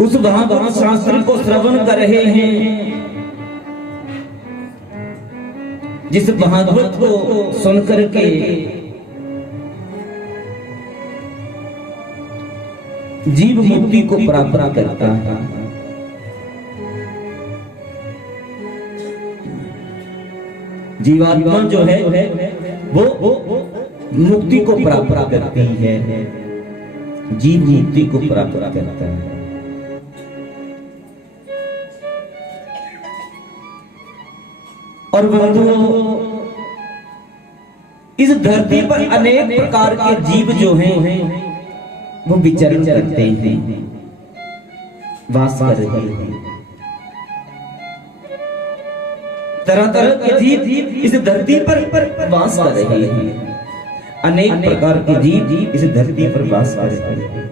उस भागवत शास्त्र को श्रवण कर रहे हैं, जिस भागवत को सुनकर के जीव मुक्ति को प्राप्त करता है। जीवात्मा जो है वो मुक्ति को प्राप्त करती है, जीव मुक्ति को प्राप्त करता है। और बंधुओं, इस धरती पर अनेक प्रकार के जीव जो हैं वो विचरण करते हैं, वास कर रहे हैं। तरह तरह के जीव इस धरती पर वास कर रहे हैं, अनेक प्रकार के जीव इस धरती पर वास कर रहे हैं।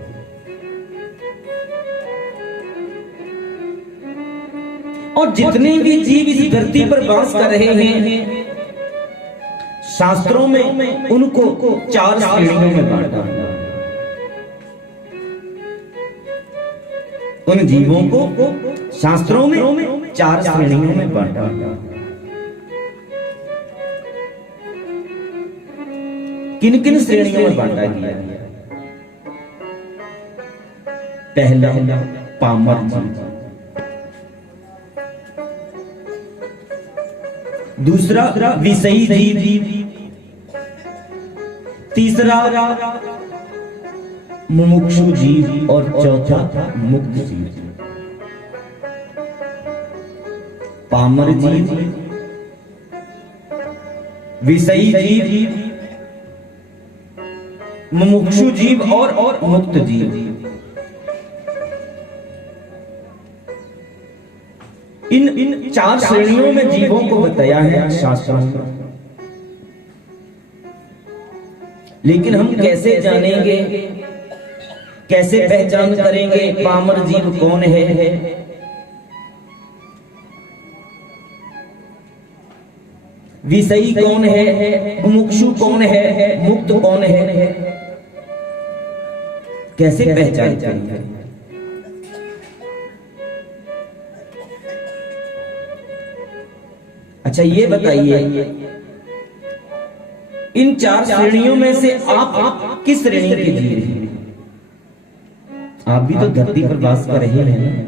और जितने भी जीव इस धरती पर वास कर रहे हैं, शास्त्रों में उनको 4 श्रेणियों में बांटा। उन जीवों को शास्त्रों में 4 श्रेणियों में बांटा। किन किन श्रेणियों में बांटा गया? पहला पामर जीव, दूसरा विषयी जीव, तीसरा मुमुक्षु जीव और चौथा मुक्त जीव। पामर जीव, विषयी जीव, मुमुक्षु जीव और मुक्त जीव। इन 4 श्रेणियों में जीवों को बताया है शास्त्रों में। लेकिन हम कैसे जानेंगे, कैसे पहचान करेंगे पामर जीव कौन है, विषयी कौन है, मुमुक्षु कौन है, मुक्त कौन है, कैसे पहचान करेंगे? अच्छा ये बताइए, इन 4 श्रेणियों में से आप किस श्रेणी के जीव हैं? आप भी तो धरती पर वास कर रहे हैं,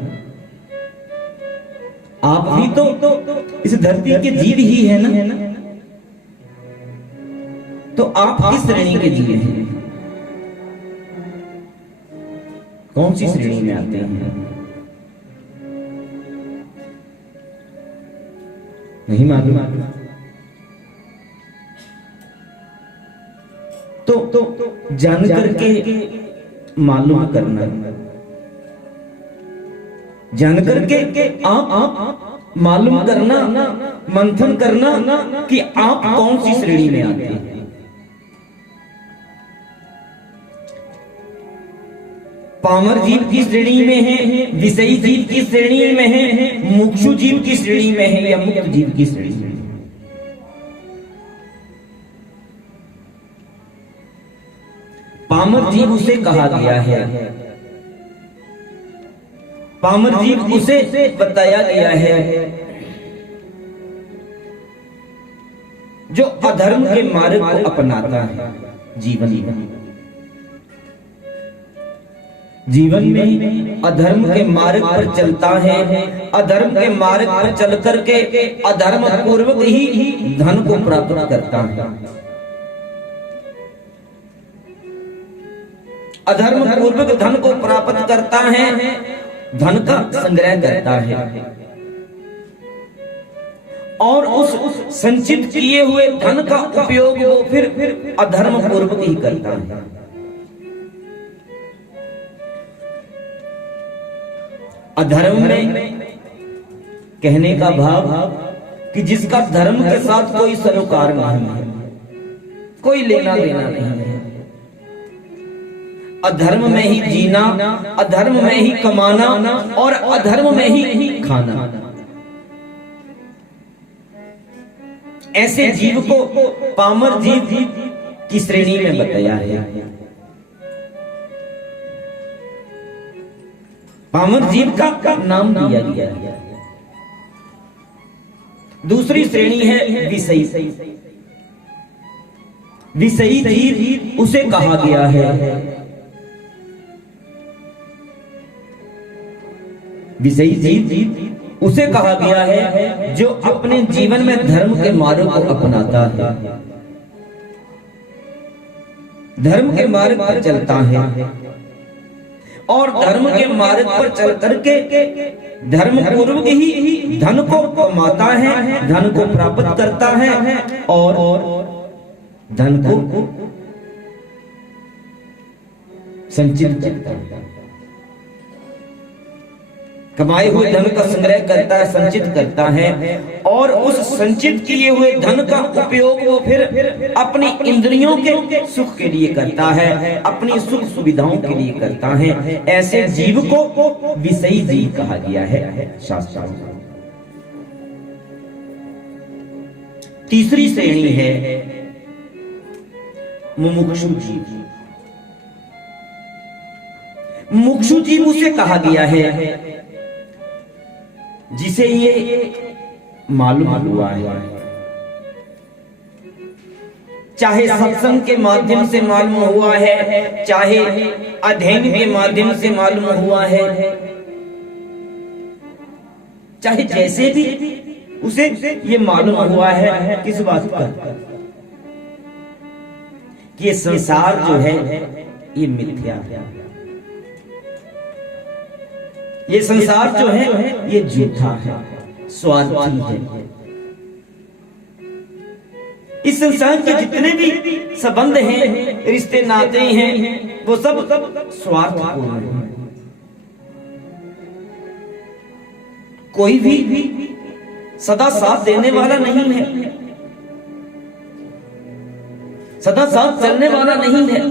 आप भी तो इस धरती के जीव ही है ना। तो आप किस श्रेणी के जीव हैं? कौन सी श्रेणी में आते हैं? नहीं मालूम। तो जान करके मालूम करना, जान करके आप मालूम करना, मंथन करना कि आप कौन सी श्रेणी में आते हैं। पामर जीव की श्रेणी में है, विषयी जीव की श्रेणी में है, मुमुक्षु जीव की श्रेणी में है या मुक्त जीव की श्रेणी में? पामर जीव उसे कहा गया है, पामर जीव उसे बताया गया है जो अधर्म के मार्ग को अपनाता है जीवन में अधर्म के मार्ग पर चलता है, अधर्म के मार्ग पर चल करके अधर्म पूर्वक ही धन को प्राप्त करता है, अधर्म पूर्वक धन को प्राप्त करता है, धन का संग्रह करता है और उस संचित किए हुए धन का उपयोग वो फिर अधर्म पूर्वक ही करता है। अधर्म में कहने का भाव कि जिसका धर्म के साथ कोई सरोकार नहीं है, कोई लेना देना नहीं है, अधर्म में ही जीना, अधर्म में ही कमाना और अधर्म में ही खाना, ऐसे जीव को पामर जीव की श्रेणी में बताया है। पामर जीव का नाम दिया गया है। दूसरी श्रेणी है विषयी। विषयी जीव उसे कहा गया है। विषयी जीव उसे कहा गया है जो अपने जीवन में धर्म के मार्ग को अपनाता है, धर्म के मार्ग पर चलता है और धर्म के मार्ग पर चल करके धर्म पूर्वक ही धन को कमाता है, धन को प्राप्त करता है और धन को संचित करता है। कमाए हुए धन का संग्रह करता है, संचित करता है और उस संचित किए हुए धन का उपयोग वो फिर अपनी इंद्रियों के सुख के लिए करता है, अपनी सुख सुविधाओं के लिए करता है। ऐसे जीव को विषयी जीव कहा गया है शास्त्रों में। तीसरी श्रेणी है मुमुक्षु जीव। मुमुक्षु जीव उसे कहा गया है जिसे ये मालूम हुआ है, चाहे सत्संग के माध्यम से मालूम हुआ है, चाहे अध्ययन के माध्यम से मालूम हुआ है, चाहे जैसे भी उसे ये मालूम हुआ है, किस बात पर कि ये संसार जो है ये मिथ्या है, ये संसार जो है ये झूठा है, स्वार्थी है। इस संसार के जितने भी संबंध हैं, रिश्ते नाते हैं, वो सब स्वार्थपूर्ण हैं। कोई भी सदा साथ देने वाला नहीं है, सदा साथ चलने वाला नहीं है।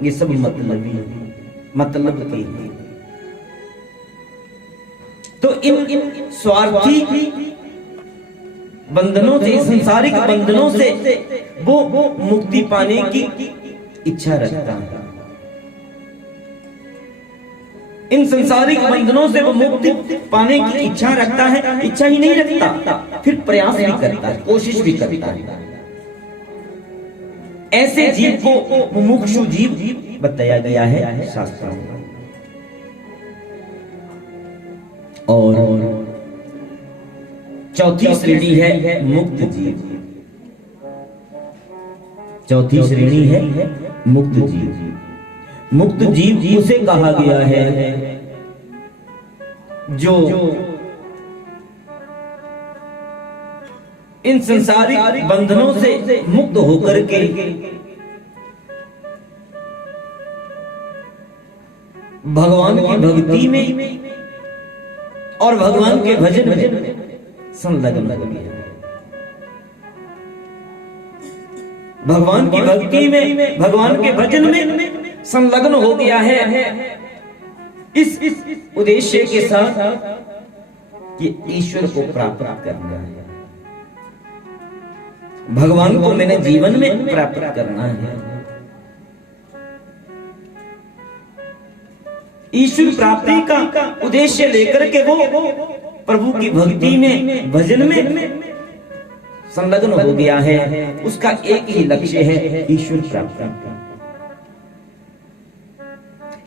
ये सब मतलबी है, मतलब की। तो इन स्वार्थी बंधनों से, संसारिक बंधनों से वो मुक्ति पाने की इच्छा रखता है। इन संसारिक बंधनों से वो मुक्ति पाने की इच्छा रखता है। इच्छा ही नहीं रखता, फिर प्रयास भी करता है, कोशिश भी करता है। ऐसे जीव को मुमुक्षु जीव बताया गया है शास्त्रों में। और चौथी श्रेणी है मुक्त जीव। चौथी श्रेणी है मुक्त जीव। मुक्त जीव उसे कहा गया है जो इन संसारिक बंधनों से मुक्त होकर के भगवान की भक्ति में और भगवान के भजन में संलग्न हो गया। भगवान की भक्ति में, भगवान के भजन में संलग्न हो गया है इस उद्देश्य के साथ कि ईश्वर को प्राप्त करना है, भगवान को मैंने जीवन में प्राप्त करना है। ईश्वर प्राप्ति का उद्देश्य लेकर के वो प्रभु की भक्ति में, भजन में संलग्न हो गया है। उसका एक ही लक्ष्य है ईश्वर प्राप्ति।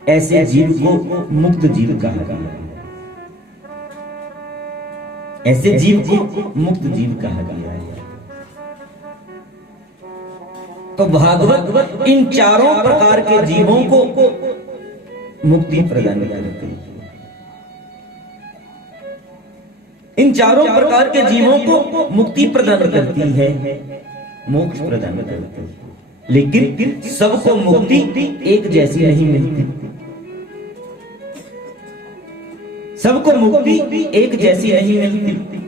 ऐसे जीव को मुक्त जीव कहा गया है। ऐसे जीव को मुक्त जीव कहा गया है। तो भागवत इन चारों प्रकार के जीवों को मुक्ति प्रदान करती है। इन चारों प्रकार के जीवों को मुक्ति प्रदान करती है, मोक्ष प्रदान करती है। लेकिन सबको मुक्ति एक जैसी नहीं मिलती। सबको मुक्ति एक जैसी नहीं मिलती।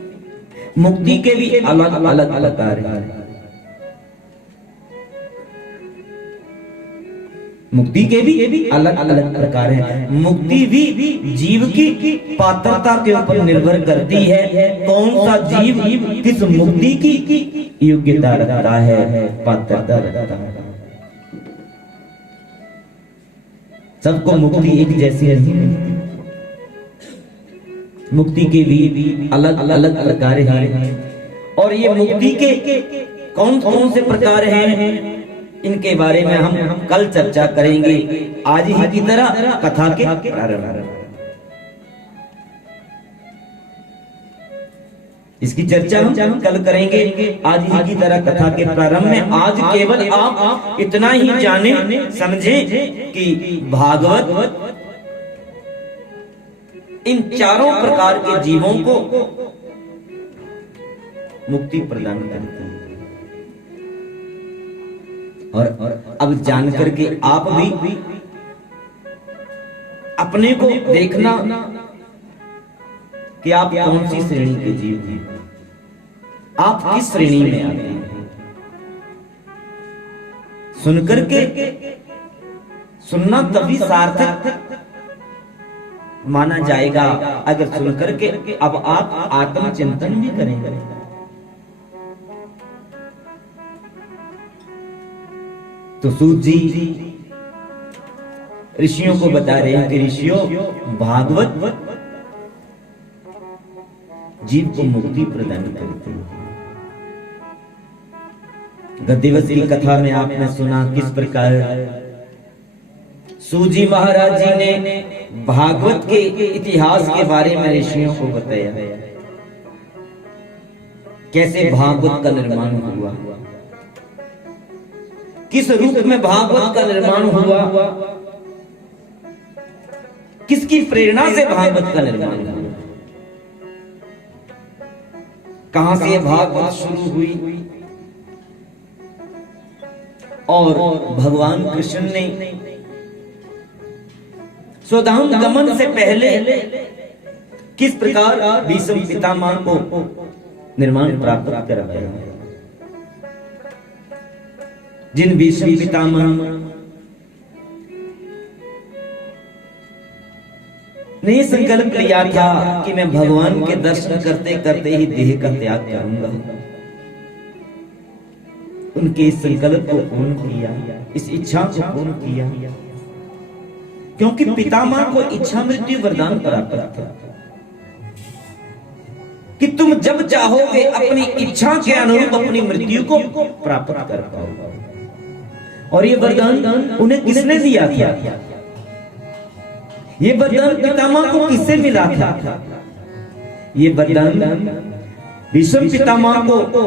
मुक्ति के भी अलग अलग प्रकार हैं। मुक्ति के भी अलग अलग प्रकार हैं। मुक्ति भी जीव की पात्रता के ऊपर निर्भर करती है। कौन सा जीव किस मुक्ति की योग्यता रखता है, पात्रता रखता है। सबको मुक्ति एक जैसी नहीं मिलती। मुक्ति के भी अलग अलग प्रकार हैं, और ये मुक्ति के कौन कौन से प्रकार हैं, इनके बारे में हम कल चर्चा करेंगे। आज ही की तरह कथा के प्रारंभ, इसकी चर्चा हम कल करेंगे। आज ही की तरह कथा के प्रारंभ में आज केवल आप इतना ही जाने समझे कि भागवत इन चारों प्रकार के जीवों को मुक्ति प्रदान करती है। और अब जान करके आप भी अपने को देखना कि आप कौन सी श्रेणी के जीव हैं, आप किस श्रेणी में आते हैं। सुनकर के सुनना तभी सार्थक माना जाएगा अगर सुनकर के अब आप आत्मचिंतन भी करेंगे। तो सूत जी ऋषियों को बता रहे हैं कि ऋषियों, भागवत जीव को मुक्ति प्रदान करती है। गद्यवत की कथा में आपने सुना किस प्रकार सूजी महाराज जी ने भागवत के इतिहास के बारे में ऋषियों को बताया, कैसे भागवत का निर्माण हुआ, किस रूप में भागवत का निर्माण हुआ, किसकी प्रेरणा से भागवत का निर्माण हुआ, कहां से भागवत शुरू हुई, और भगवान कृष्ण ने स्वधाम गमन से पहले किस प्रकार भीष्म पितामह को निर्माण प्राप्त करवाया। जिन भीष्म पितामह ने संकल्प लिया था कि मैं भगवान के दर्शन करते करते ही देह का त्याग करूंगा, उनके इस संकल्प को पूर्ण किया, इस इच्छा को पूर्ण किया, क्योंकि पितामह को इच्छा मृत्यु वरदान प्राप्त था कि तुम जब चाहोगे अपनी इच्छा के अनुरूप अपनी मृत्यु को प्राप्त कर पाओगे। और ये वरदान उन्हें किसने दिया था? ये वरदान पितामह को किससे मिला था? ये वरदान भीष्म पितामह को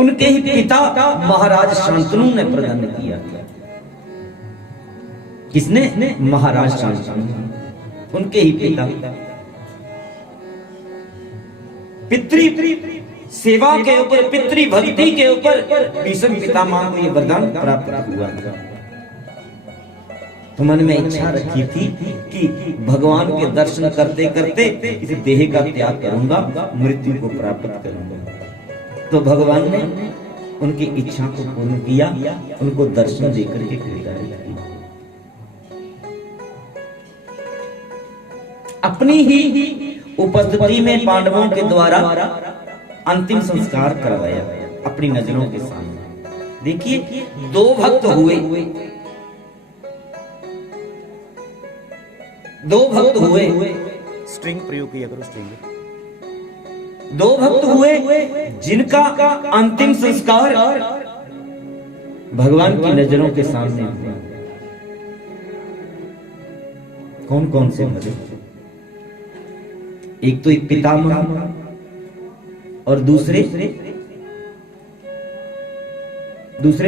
उनके ही पिता महाराज शांतनु ने प्रदान किया था। किसने? महाराज शांतनु, उनके ही पिता। पितृ सेवा के ऊपर, पितृ भक्ति के ऊपर भीष्म पितामह को यह वरदान प्राप्त हुआ था। तो मन में इच्छा रखी थी कि भगवान के दर्शन करते करते इस देह का त्याग करूंगा, मृत्यु को प्राप्त करूंगा। तो भगवान ने उनकी इच्छा को पूर्ण किया, उनको दर्शन देकर के विदा किया। अपनी ही उपस्थिति में पांडवों के द्वारा अंतिम संस्कार करवाया अपनी नजरों के सामने। देखिए, दो भक्त हुए, दो भक्त हुए, स्ट्रिंग प्रयोग किया करो, स्ट्रिंग। दो भक्त हुए जिनका अंतिम संस्कार भगवान की नजरों के सामने हुआ। कौन कौन से भक्त? एक तो एक पितामह और दूसरे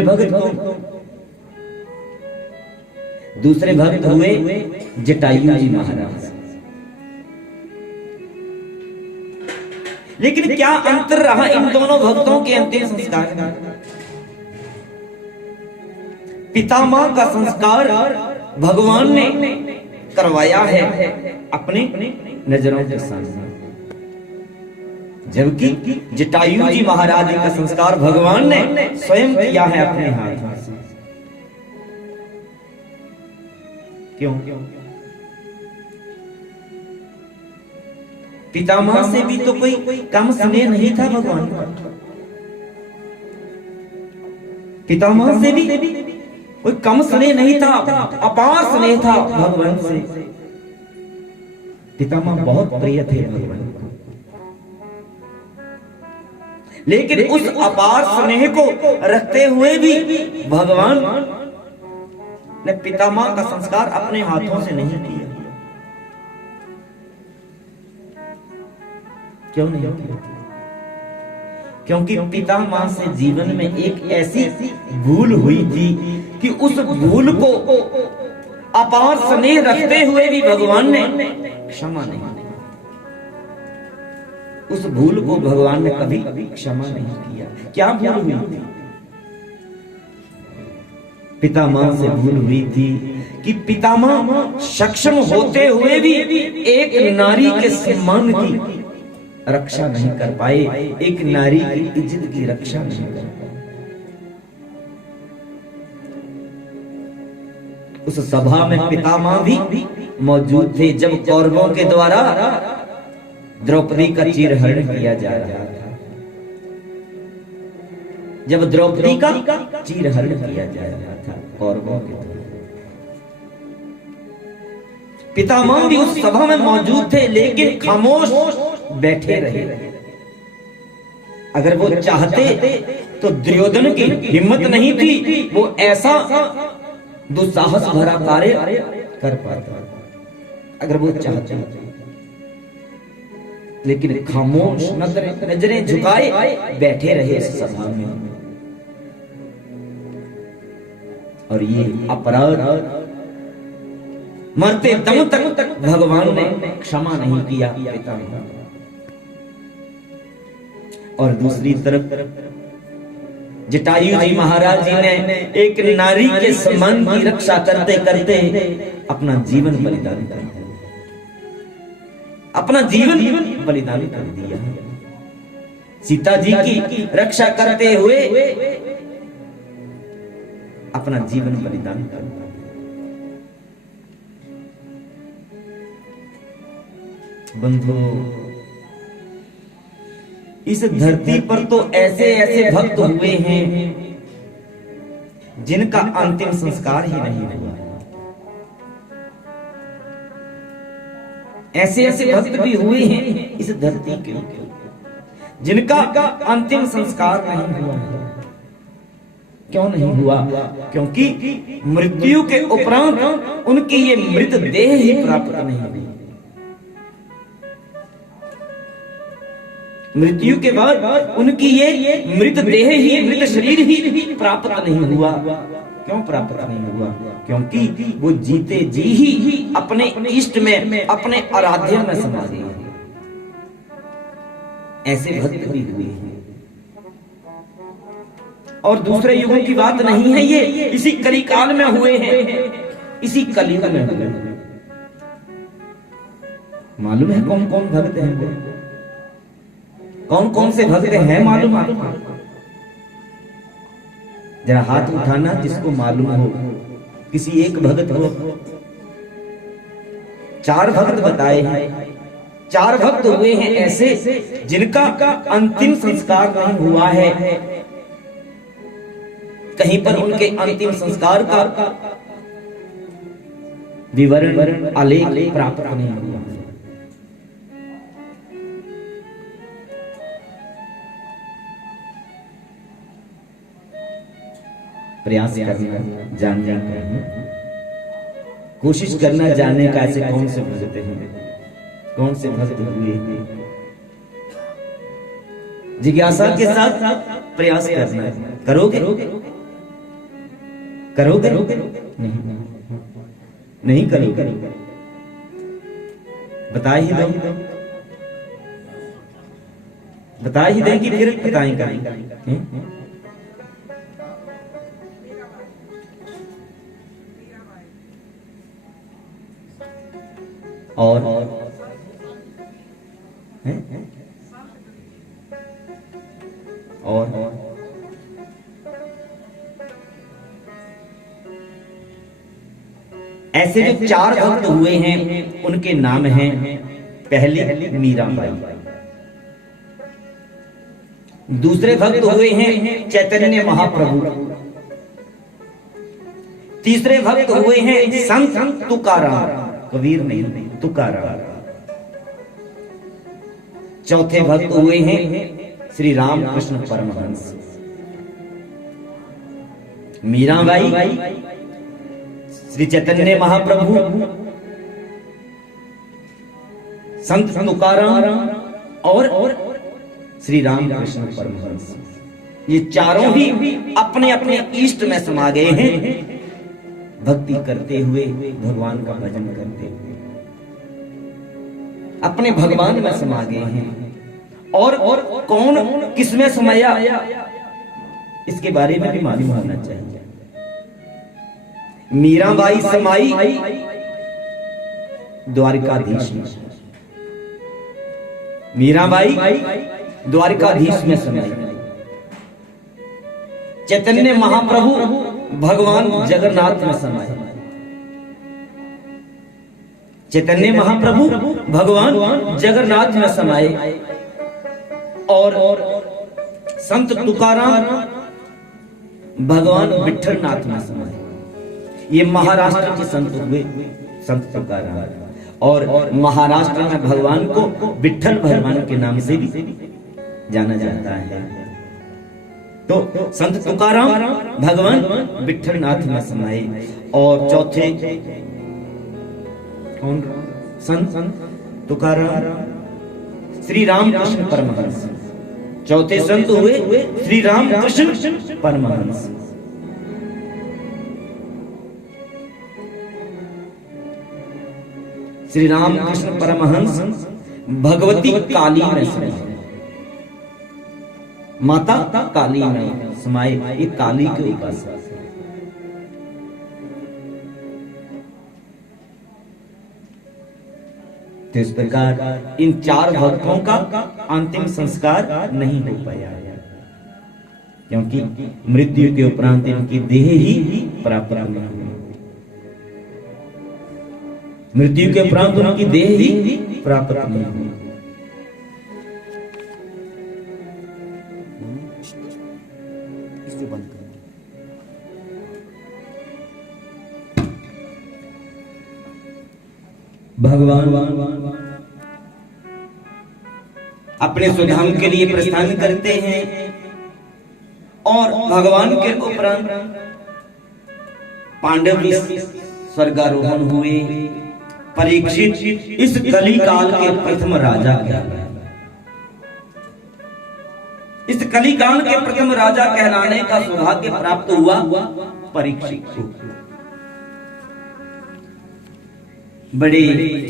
भक्त कौन? दूसरे भक्त हुए जटायु जी महाराज। लेकिन क्या अंतर रहा इन दोनों भक्तों के अंतिम संस्कार का? पितामह का संस्कार भगवान ने करवाया है अपने नजरों के सामने, जबकि जटायु जी महाराज का संस्कार भगवान ने स्वयं किया है अपने हाथ से। क्यों? पितामह से भी तो कोई कम स्नेह नहीं था भगवान का। पितामह से भी कोई कम स्नेह नहीं था, अपार स्नेह था भगवान से। पितामह बहुत प्रिय थे भगवान को, लेकिन उस अपार स्नेह को रखते हुए भी भगवान ने पितामह का संस्कार अपने हाथों से नहीं किया। क्यों नहीं किया? क्योंकि पितामह से जीवन में एक ऐसी भूल हुई थी कि उस भूल को अपार स्नेह रखते हुए भी भगवान ने क्षमा नहीं किया। उस भूल को भगवान ने कभी क्षमा नहीं किया। क्या भूल हुई थी? पितामह से भूल हुई थी कि पितामह सक्षम होते हुए भी एक नारी के सम्मान की रक्षा नहीं कर पाए, एक नारी की इज्जत की रक्षा नहीं कर पाए। उस सभा में पितामह भी मौजूद थे जब कौरवों के द्वारा द्रौपदी का चीरहरण किया जा रहा था। जब द्रौपदी का चीरहरण किया जा रहा था कौरवों के द्वारा, पितामह भी उस सभा में मौजूद थे, लेकिन खामोश बैठे रहे। अगर वो चाहते तो दुर्योधन की हिम्मत नहीं थी वो ऐसा दुस्साहस भरा कार्य कर पाता, अगर वो चाहते, लेकिन खामोश नजरें झुकाए बैठे रहे इस सभा में। और ये अपराध मरते दम तक भगवान ने क्षमा नहीं किया पितामह। और दूसरी तरफ जटायु जी महाराज जी ने एक नारी के सम्मान की रक्षा करते करते अपना जीवन बलिदान कर दिया, अपना जीवन बलिदान कर दिया। सीता जी की रक्षा करते हुए अपना जीवन बलिदान कर दिया। बंधु, इस धरती पर तो ऐसे ऐसे भक्त हुए हैं जिनका अंतिम संस्कार ही नहीं हुआ। ऐसे ऐसे भक्त भी हुए हैं इस धरती के जिनका अंतिम संस्कार नहीं हुआ है। क्यों नहीं हुआ? क्योंकि मृत्यु के उपरांत उनकी ये मृत देह ही प्राप्त नहीं हुई। मृत्यु के बाद उनकी ये मृत देह ही, मृत शरीर ही प्राप्त नहीं हुआ। क्यों प्राप्त नहीं हुआ? क्योंकि वो जीते जी ही अपने इष्ट में, अपने आराध्य में समा गए। ऐसे भक्त भी हुए हैं। और दूसरे युगों की बात नहीं है, ये इसी कलिकाल में हुए हैं, इसी कलयुग में हुए हैं। मालूम है कौन कौन भक्त हैं? कौन कौन से भक्त हैं मालूम है? जरा हाथ उठाना जिसको मालूम हो, किसी एक भक्त हो। 4 भक्त बताए हैं। 4 भक्त हुए हैं ऐसे जिनका अंतिम संस्कार नहीं हुआ है। कहीं पर उनके अंतिम संस्कार का विवरण आलेख प्राप्त नहीं हुआ। प्रयास करना, जान करना, कोशिश करना जानने का ऐसे कौन से भक्त हैं, कौन से भक्त हुए। जिज्ञासा के साथ प्रयास करना है। करोगे? करोगे? नहीं करोगे? बता ही दो, बता ही देंगी, फिर बताएं करेंगे। और हैं? और ऐसे जो 4 भक्त हुए हैं उनके नाम हैं। पहले मीराबाई, दूसरे भक्त हुए हैं चैतन्य महाप्रभु, तीसरे भक्त हुए हैं संत तुकाराम, कबीर नहीं, तुकाराम। चौथे भक्त हुए हैं श्री रामकृष्ण परमहंस। मीराबाई, श्री चैतन्य महाप्रभु, संत तुकाराम और श्री रामकृष्ण परमहंस, ये चारों ही अपने अपने इष्ट में समा गए हैं, भक्ति करते हुए, भगवान का भजन करते हुए अपने भगवान में समा गए हैं। और कौन किसमें समाया, इसके बारे में भी मालूम होना चाहिए। मीराबाई समाई द्वारिकाधीश में, मीराबाई द्वारिकाधीश में समाई। चैतन्य महाप्रभु भगवान जगन्नाथ में समाये। चैतन्य महाप्रभु भगवान जगन्नाथ में समाये। और संत तुकाराम भगवान विठलनाथ में समाये। ये महाराष्ट्र के संत हुए, संत तुकाराम। और महाराष्ट्र में भगवान को विठल भगवान के नाम से भी जाना जाता है। तो संत तुकाराम भगवान विठलनाथ में समाये। और चौथे कौन, संत तुकाराम श्री रामकृष्ण परमहंस। चौथे संत हुए श्री रामकृष्ण परमहंस। श्री रामकृष्ण परमहंस भगवती काली में समाये, माता काली में समाये। ये काली के उपासक। तो इस प्रकार इन चार भक्तों का अंतिम संस्कार नहीं हो पाया, क्योंकि मृत्यु के उपरांत इनकी देह ही प्राप्त नहीं हुई। मृत्यु के उपरांत उनकी देह ही प्राप्त नहीं हुई। भगवान अपने स्वधाम के लिए प्रस्थान करते हैं और भगवान के उपरांत पांडव स्वर्गारोहण हुए। परीक्षित इस कली काल के प्रथम राजा कहलाए। इस कली काल के प्रथम राजा कहलाने का सौभाग्य प्राप्त हुआ परीक्षित को। बड़े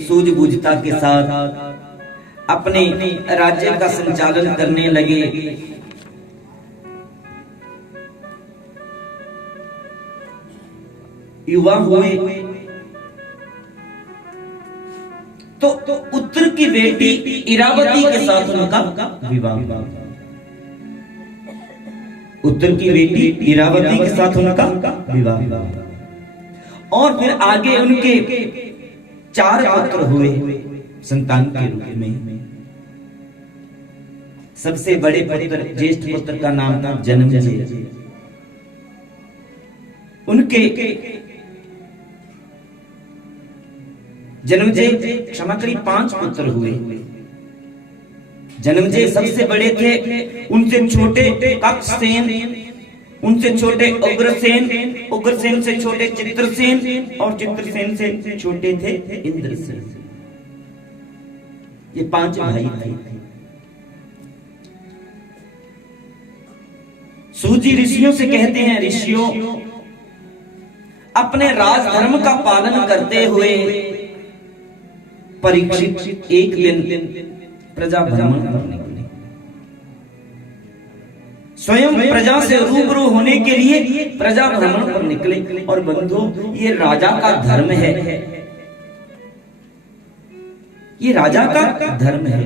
सूझबूझता के साथ अपने राज्य का संचालन करने लगे। युवा हुए तो उत्तर की बेटी इरावती के साथ उनका विवाह हुआ। उत्तर की बेटी इरावती के साथ उनका विवाह हुआ। और फिर आगे उनके 4 पुत्र हुए संतान के रूप में। सबसे बड़े पुत्र, ज्येष्ठ पुत्र का नाम था जन्मजय। उनके जन्मजय क्षमा करी 5 पुत्र हुए। जन्मजय सबसे बड़े थे। उनसे छोटे कक्षसेन, उनसे छोटे उग्रसेन, उग्रसेन से छोटे चित्रसेन और चित्रसेन से छोटे थे इंद्रसेन। ये 5 भाई थे। सूजी ऋषियों से कहते हैं, ऋषियों अपने राजधर्म का पालन करते हुए परीक्षित एक दिन प्रजा भ्रमण पर निकले। स्वयं प्रजा से रूबरू होने के लिए प्रजा भ्रमण पर निकले। और बंधु, ये राजा का धर्म है, ये राजा का धर्म है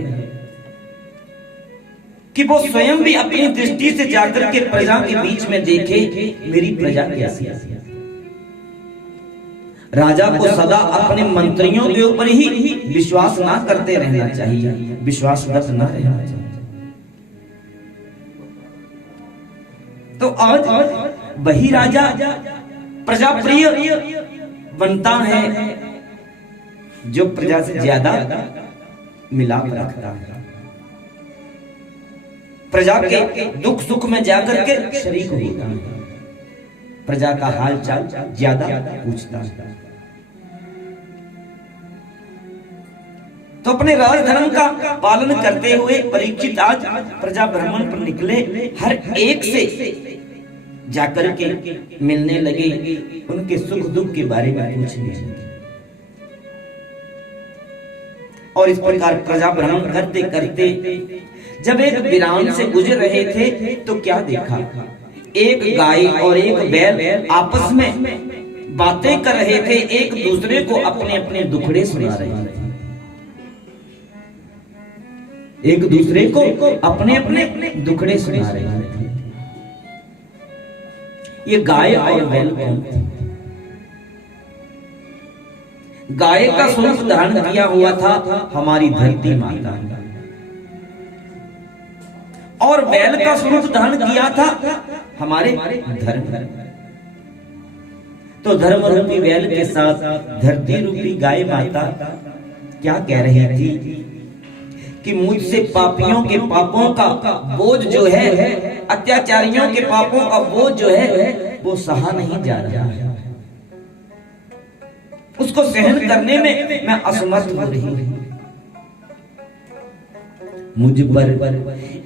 कि वो स्वयं भी अपनी दृष्टि से जाकर के प्रजा के बीच में देखे मेरी प्रजा कैसी है। राजा को सदा अपने मंत्रियों के ऊपर ही विश्वास ना करते रहना चाहिए, विश्वासघात ना रहना चाहिए। तो आज वही राजा प्रजा प्रिय बनता है जो प्रजा से ज्यादा मिलाप रखता है, प्रजा के दुख सुख में जाकर के शरीक होता है, प्रजा का हाल चाल ज्यादा पूछता है। तो अपने राजधर्म का पालन करते हुए परीक्षित आज प्रजा भ्रमण पर निकले। हर एक से जाकर के मिलने लगे, उनके सुख दुख के बारे में पूछने लगे। और इस प्रकार प्रजा भ्रमण करते करते जब एक वीरान से गुजर रहे थे तो क्या देखा, एक गाय और एक बैल आपस में बातें कर रहे थे, एक दूसरे को अपने अपने दुखड़े सुना रहे थे, एक दूसरे को अपने अपने दुखड़े सुना रहे थे। ये गाय और बैल कौन थे? गाय का स्वरूप धारण किया हुआ था हमारी धरती माता, और बैल का स्वरूप धारण किया था हमारे धर्म। तो धर्म रूपी बैल के साथ धरती रूपी गाय माता क्या कह रही थी कि मुझसे पापियों के पापों का बोझ जो है, अत्याचारियों के पापों का बोझ जो है वो सहा नहीं जा रहा है, उसको सहन करने में मैं असमर्थ हो रही हूं। मुझ पर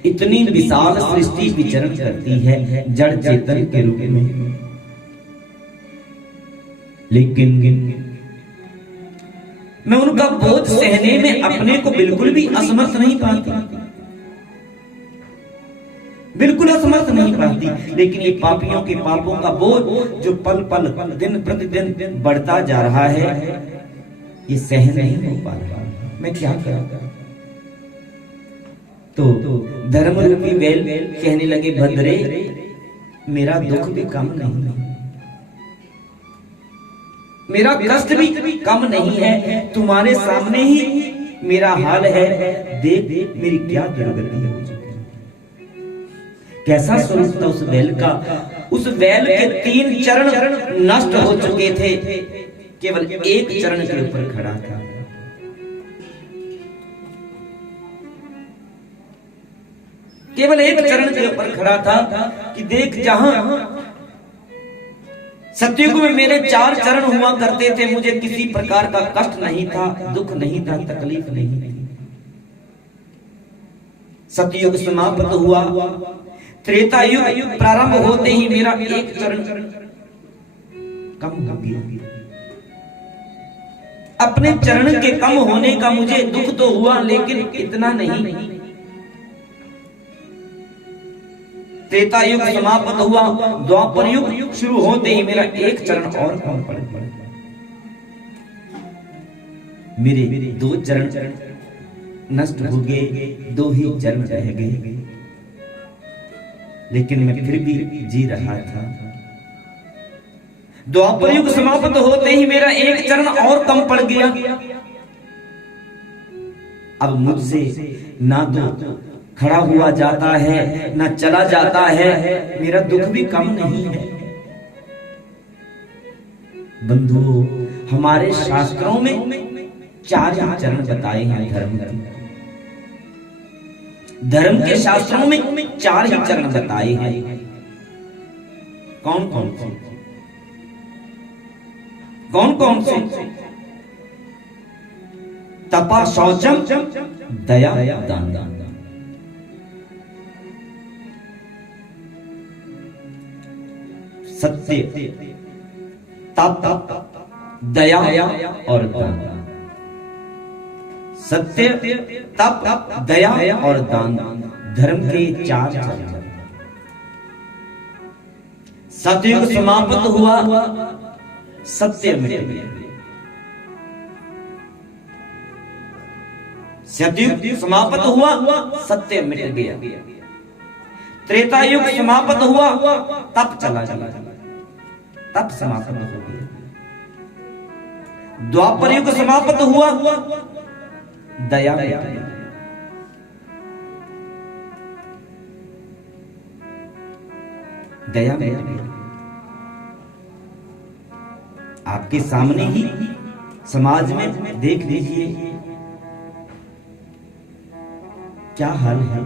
इतनी विशाल सृष्टि विचरण करती है जड़ चेतन के रूप में, लेकिन मैं उनका बोझ सहने में अपने को बिल्कुल भी असमर्थ नहीं पाती, बिल्कुल असमर्थ नहीं पाती। लेकिन ये पापियों के पापों का बोझ जो पल पल दिन प्रतिदिन बढ़ता जा रहा है, ये सहन नहीं हो पा रहा, मैं क्या करूं? तो धर्म रूपी बैल कहने लगे, भद्रे मेरा दुख भी कम नहीं, मेरा कष्ट भी कम नहीं है, तुम्हारे सामने ही मेरा हाल है, देख मेरी क्या दुर्गति हो चुकी है। कैसा स्वरूप था उस बैल का, उस बैल के 3 चरण नष्ट हो चुके थे, केवल एक चरण के ऊपर खड़ा था। केवल एक चरण के ऊपर खड़ा था कि देख, जहां सतयुग में मेरे 4 चरण हुआ करते थे, मुझे किसी प्रकार का कष्ट नहीं था, दुख नहीं था, तकलीफ नहीं थी। सतयुग समाप्त हुआ, त्रेता युग प्रारंभ होते ही मेरा एक चरण कम हो गया। अपने चरण के कम होने का मुझे दुख तो हुआ, लेकिन इतना नहीं। त्रेता युग समाप्त हुआ, द्वापर युग शुरू होते ही मेरा एक चरण और कम पड़ गया। मेरे 2 चरण नष्ट हो गए, 2 ही चरण रह गए, लेकिन मैं फिर भी जी रहा था। द्वापर युग समाप्त होते ही मेरा एक चरण और कम पड़ गया। अब मुझसे ना तो खड़ा हुआ जाता है, ना चला जाता है, मेरा दुख भी कम नहीं है। बंधुओं, हमारे शास्त्रों में 4 चरण बताए हैं धर्म के। धर्म के शास्त्रों में 4 ही चरण बताए हैं। कौन कौन से? कौन कौन से? तपा, शौचम, दया, दान। सत्य, तप, दया और दान। सत्य, तप, दया और दान, धर्म के 4 चरण। सतयुग समाप्त हुआ, सत्य मिट गया। सतयुग समाप्त हुआ, सत्य मिट गया। त्रेता युग समाप्त हुआ, तप चला गया, तप समाप्त हो गया। द्वापर युग समाप्त हुआ, दया मिट गई। दया मिट गई। आपके सामने ही समाज में देख लीजिए क्या हाल है।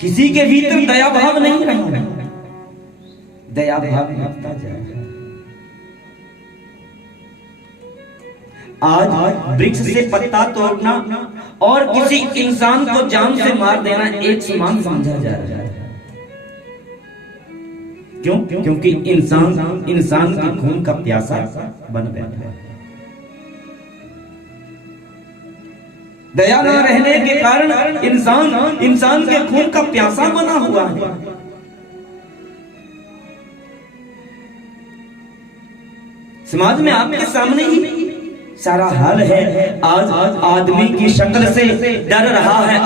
किसी के भीतर दया भाव नहीं रहा, दया भाव बढ़ता जा रहा है। आज वृक्ष से पत्ता तोड़ना और किसी इंसान को जान से मार देना एक समान समझा जा रहा है। क्यों? क्योंकि इंसान के खून का प्यासा बन बैठा है। दया न रहने के कारण इंसान के खून का प्यासा बना हुआ है। समाज में आपके सामने ही सारा हाल है। आज आदमी की शक्ल से डर रहा है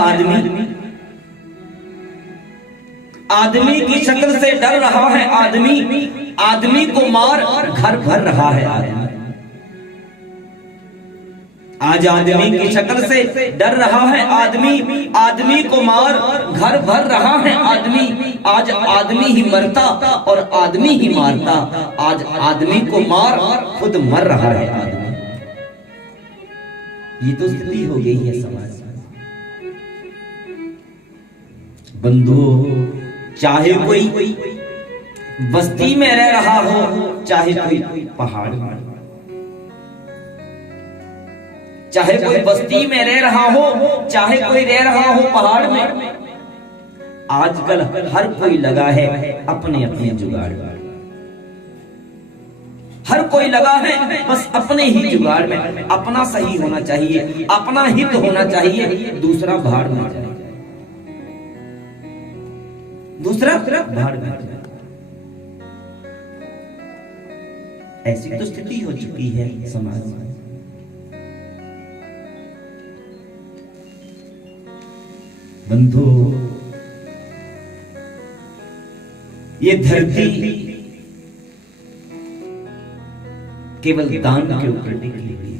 आदमी की शक्ल से डर रहा है आदमी को मार घर भर रहा है आज आदमी की शक्ल से डर रहा है आदमी को मार घर भर रहा है आज आदमी ही मरता और आदमी ही मारता। आज आदमी को मार खुद मर रहा है आदमी। ये तो स्थिति हो गई है समाज में। बंधु, चाहे कोई बस्ती में रह रहा हो, चाहे कोई पहाड़ में, चाहे कोई बस्ती में रह रहा हो, चाहे कोई रह रहा हो पहाड़ में, आजकल हर कोई लगा है अपने अपने जुगाड़। हर कोई लगा है बस अपने ही जुगाड़ में। अपना सही होना चाहिए, अपना हित होना चाहिए, दूसरा भाड़ में जाए, दूसरा भाड़ में जाए। ऐसी तो स्थिति हो चुकी है समाज में। बंधु, ये धरती केवल दान के ऊपर टिकी हुई है।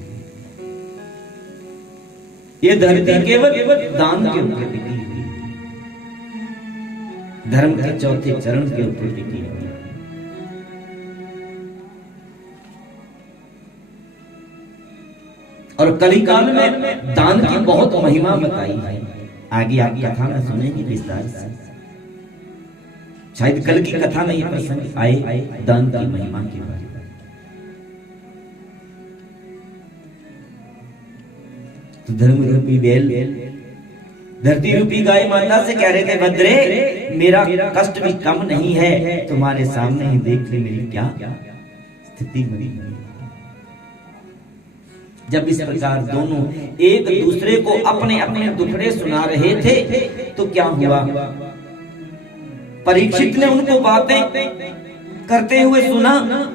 ये धरती केवल दान के ऊपर टिकी हुई है, धर्म के चौथे चरण के ऊपर टिकी हुई है। और कलिकाल में दान की बहुत महिमा बताई है। आगे आप कथा में सुनेंगे विस्तार से। शायद कल की कथा में यह प्रसंग आए दान की महिमा के बारे में। तो धर्म रूपी बैल धरती रूपी गाय माता से कह रहे थे, भद्रे मेरा कष्ट भी कम नहीं है, तुम्हारे सामने ही देख ले मेरी क्या स्थिति बनी। जब इस प्रकार दोनों एक दूसरे को अपने अपने दुखड़े सुना रहे थे तो क्या हुआ? परीक्षित ने उनको बातें करते हुए सुना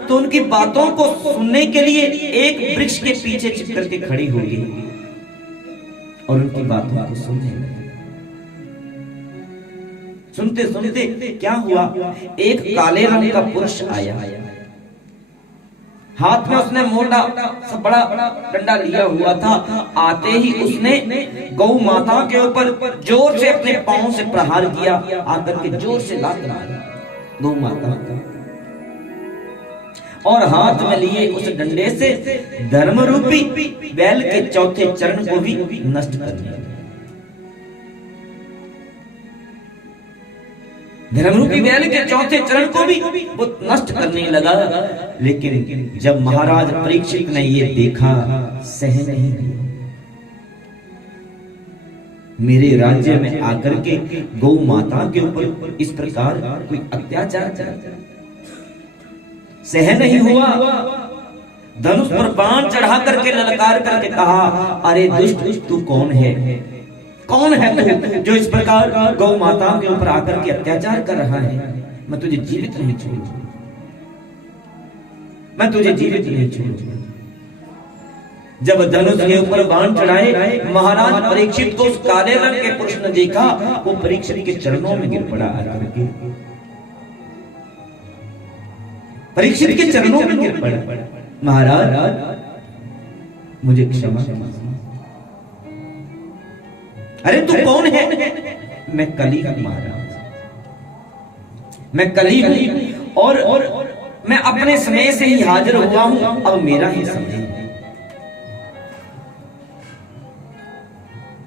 तो उनकी बातों को सुनने के लिए एक वृक्ष के पीछे छिप करके खड़ी हो गई और उनकी बातों को सुनने लगे। सुनते सुनते क्या हुआ? एक काले रंग का पुरुष आया, हाथ में उसने मोटा सा बड़ा डंडा लिया हुआ था। आते ही उसने गौ माता के ऊपर जोर से अपने पांव से प्रहार किया, आकर के जोर से लात मारी गौ माता का, और हाथ में लिए उस डंडे से धर्म रूपी बैल के चौथे चरण को भी नष्ट कर दिया। धर्मरूपी बैल के चौथे चरण को भी वो नष्ट करने लगा। लेकिन जब महाराज परीक्षित ने ये देखा, सह नहीं हुआ। मेरे राज्य में आकर के गौ माता के ऊपर इस प्रकार कोई अत्याचार चला, सह नहीं हुआ। धनुष पर बाण चढ़ा करके ललकार करके कहा, अरे दुष्ट तू कौन है? कौन है तू जो इस प्रकार गौ माता के ऊपर आकर के अत्याचार कर रहा है? मैं तुझे जीवित नहीं छोड़ूंगा, मैं तुझे जीवित नहीं छोड़ूंगा। जब धनुष के ऊपर बाण चढ़ाए महाराज परीक्षित को उस काले रंग के पुरुष ने देखा, वो परीक्षित के चरणों में गिर पड़ा आकर के, परीक्षित के चरणों में गिर पड़ा, महाराज मुझे क्षमा कीजिए। अरे तू कौन है? मैं कली महाराज, मैं कली हूं और मैं अपने समय से ही हाजिर हुआ हूं, अब मेरा ही समय है।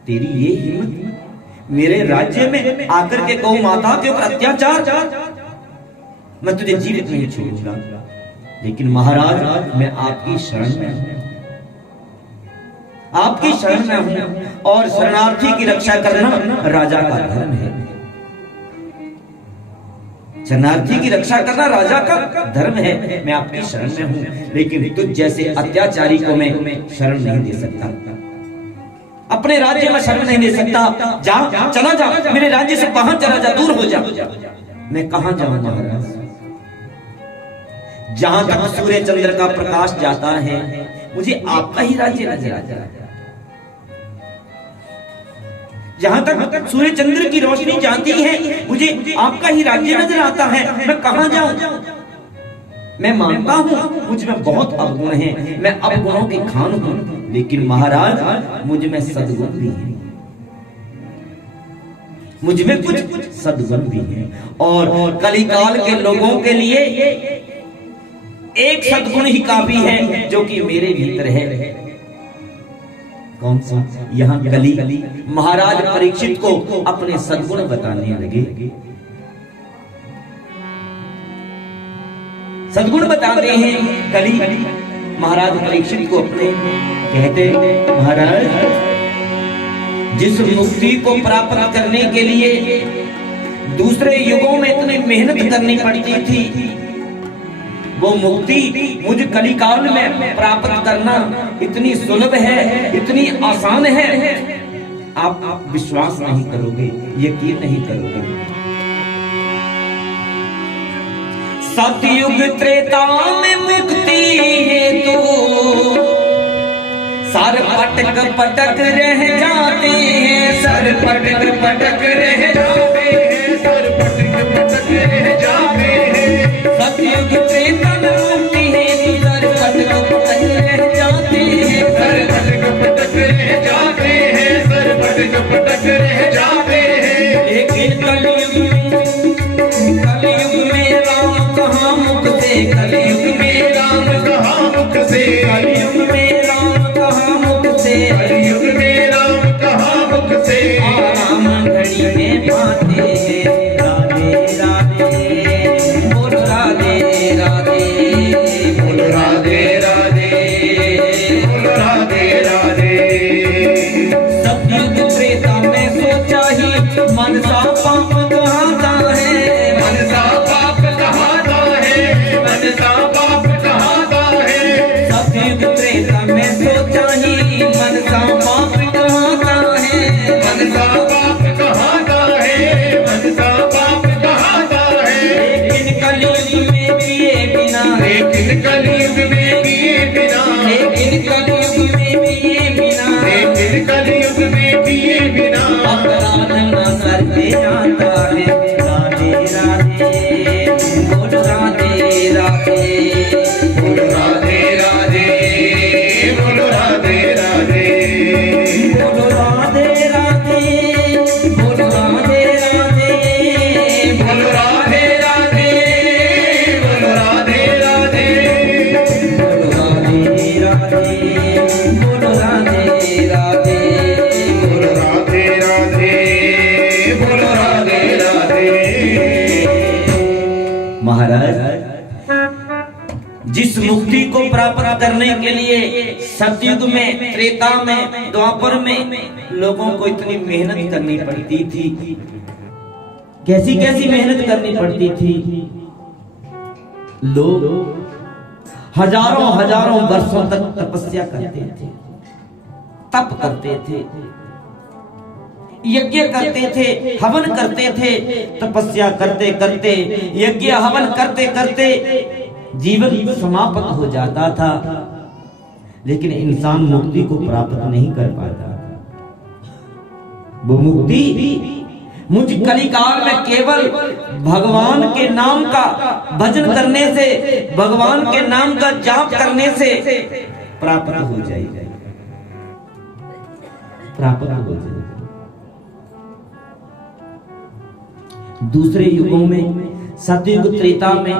तेरी ये हिम्मत मेरे राज्य में आकर के गौ माता के ऊपर अत्याचार, मैं तुझे जीवित नहीं छोड़ूंगा। लेकिन महाराज मैं आपकी शरण में हूं, आपकी शरण में हूं, और शरणार्थी की रक्षा करना राजा का धर्म है। शरणार्थी की रक्षा करना राजा का धर्म है। मैं आपकी शरण में हूं, लेकिन तुझ जैसे अत्याचारी को मैं शरण नहीं दे सकता, अपने राज्य में शरण नहीं दे सकता। जा, चला जा, मेरे राज्य से बाहर चला जा, दूर हो जा। मैं कहां जाऊं महाराज? जहां तक सूर्य चंद्र का प्रकाश जाता है, मुझे आपका ही राज्य नजर आता है। जहां तक सूर्य चंद्र की रोशनी जाती है, मुझे आपका ही राज्य नजर आता है। मैं कहां जाऊं? मैं मानता हूं मुझ में बहुत अवगुण हैं, मैं अवगुणों की खान हूं, लेकिन महाराज मुझ में सद्गुण भी है, मुझ में कुछ सद्गुण भी है। और कलिकाल के लोगों के लिए एक सद्गुण ही काफी है, जो कि मेरे भीतर है। कौन सा? यहाँ कली महाराज परीक्षित को अपने सद्गुण बताने लगे। सद्गुण बताते हैं कली महाराज परीक्षित को अपने, कहते महाराज जिस मुक्ति को प्राप्त करने के लिए दूसरे युगों में इतनी मेहनत करनी पड़ती थी, वो मुक्ति मुझ कलिकाल में प्राप्त करना इतनी सुलभ है, इतनी आसान है, आप विश्वास नहीं करोगे, यकीन नहीं करोगे। सतयुग त्रेता में मुक्ति हेतु सर पटक पटक रह जाते हैं, सर पटक पटक रह जाते हैं, सर पटक पटक रह जाते हैं। सतयुग त्रेता में मुक्ति हेतु सर पटक पटक रह जाते हैं, सर पटक पटक रह जाते हैं, सर पटक पटक रह जाते हैं। लेकिन कलयुग में राम कहाँ मुख से, कलयुग में राम कहाँ मुख से, कलयुग में राम कहाँ मुख से, कलयुग में राम कहाँ मुख से। राम घड़ी में बातें राधे राधे, बोलो राधे राधे, बोलो राधे राधे, बोलो राधे राधे। सतयुग त्रेता में सोचा ही मन सा पाप कहाता है, मन सा पाप कहाता है, मन सा पाप कहाता है। सतयुग त्रेता में सोचा ही मन सा पाप कहाता है, मन सा पाप कहाता है, मन सा पाप कहाता है। लेकिन कलयुग में पिए बिना, लेकिन कलयुग में पिए बिना, लेकिन कलयुग में पिए बिना, लेकिन कलयुग में पिए बिना अपराध न करते आता है। राधे राधे, बोलो राधे राधे, बोलो राधे राधे, बोलो राधे राधे, बोलो राधे राधे, बोलो राधे राधे, बोलो राधे राधे, बोलो राधे राधे, बोलो राधे राधे, बोलो राधे राधे, बोलो राधे राधे, बोलो राधे राधे। महाराज जिस मुक्ति को प्राप्त करने के लिए सतयुग में, त्रेता में, द्वापर में लोगों को इतनी मेहनत करनी पड़ती थी, कैसी कैसी मेहनत करनी पड़ती थी। लोग हजारों हजारों वर्षों तक तपस्या करते थे, तप करते थे, यज्ञ करते थे, हवन करते थे। तपस्या करते करते, यज्ञ हवन करते करते जीवन समाप्त हो जाता था, लेकिन इंसान मुक्ति को प्राप्त नहीं कर पाता। वो मुक्ति मुझ कलिकाल में केवल भगवान के नाम का भजन करने से, भगवान के नाम का जाप करने से प्राप्त हो जाएगी, प्राप्त हो जाएगी। दूसरे युगों में, सतयुग त्रेता में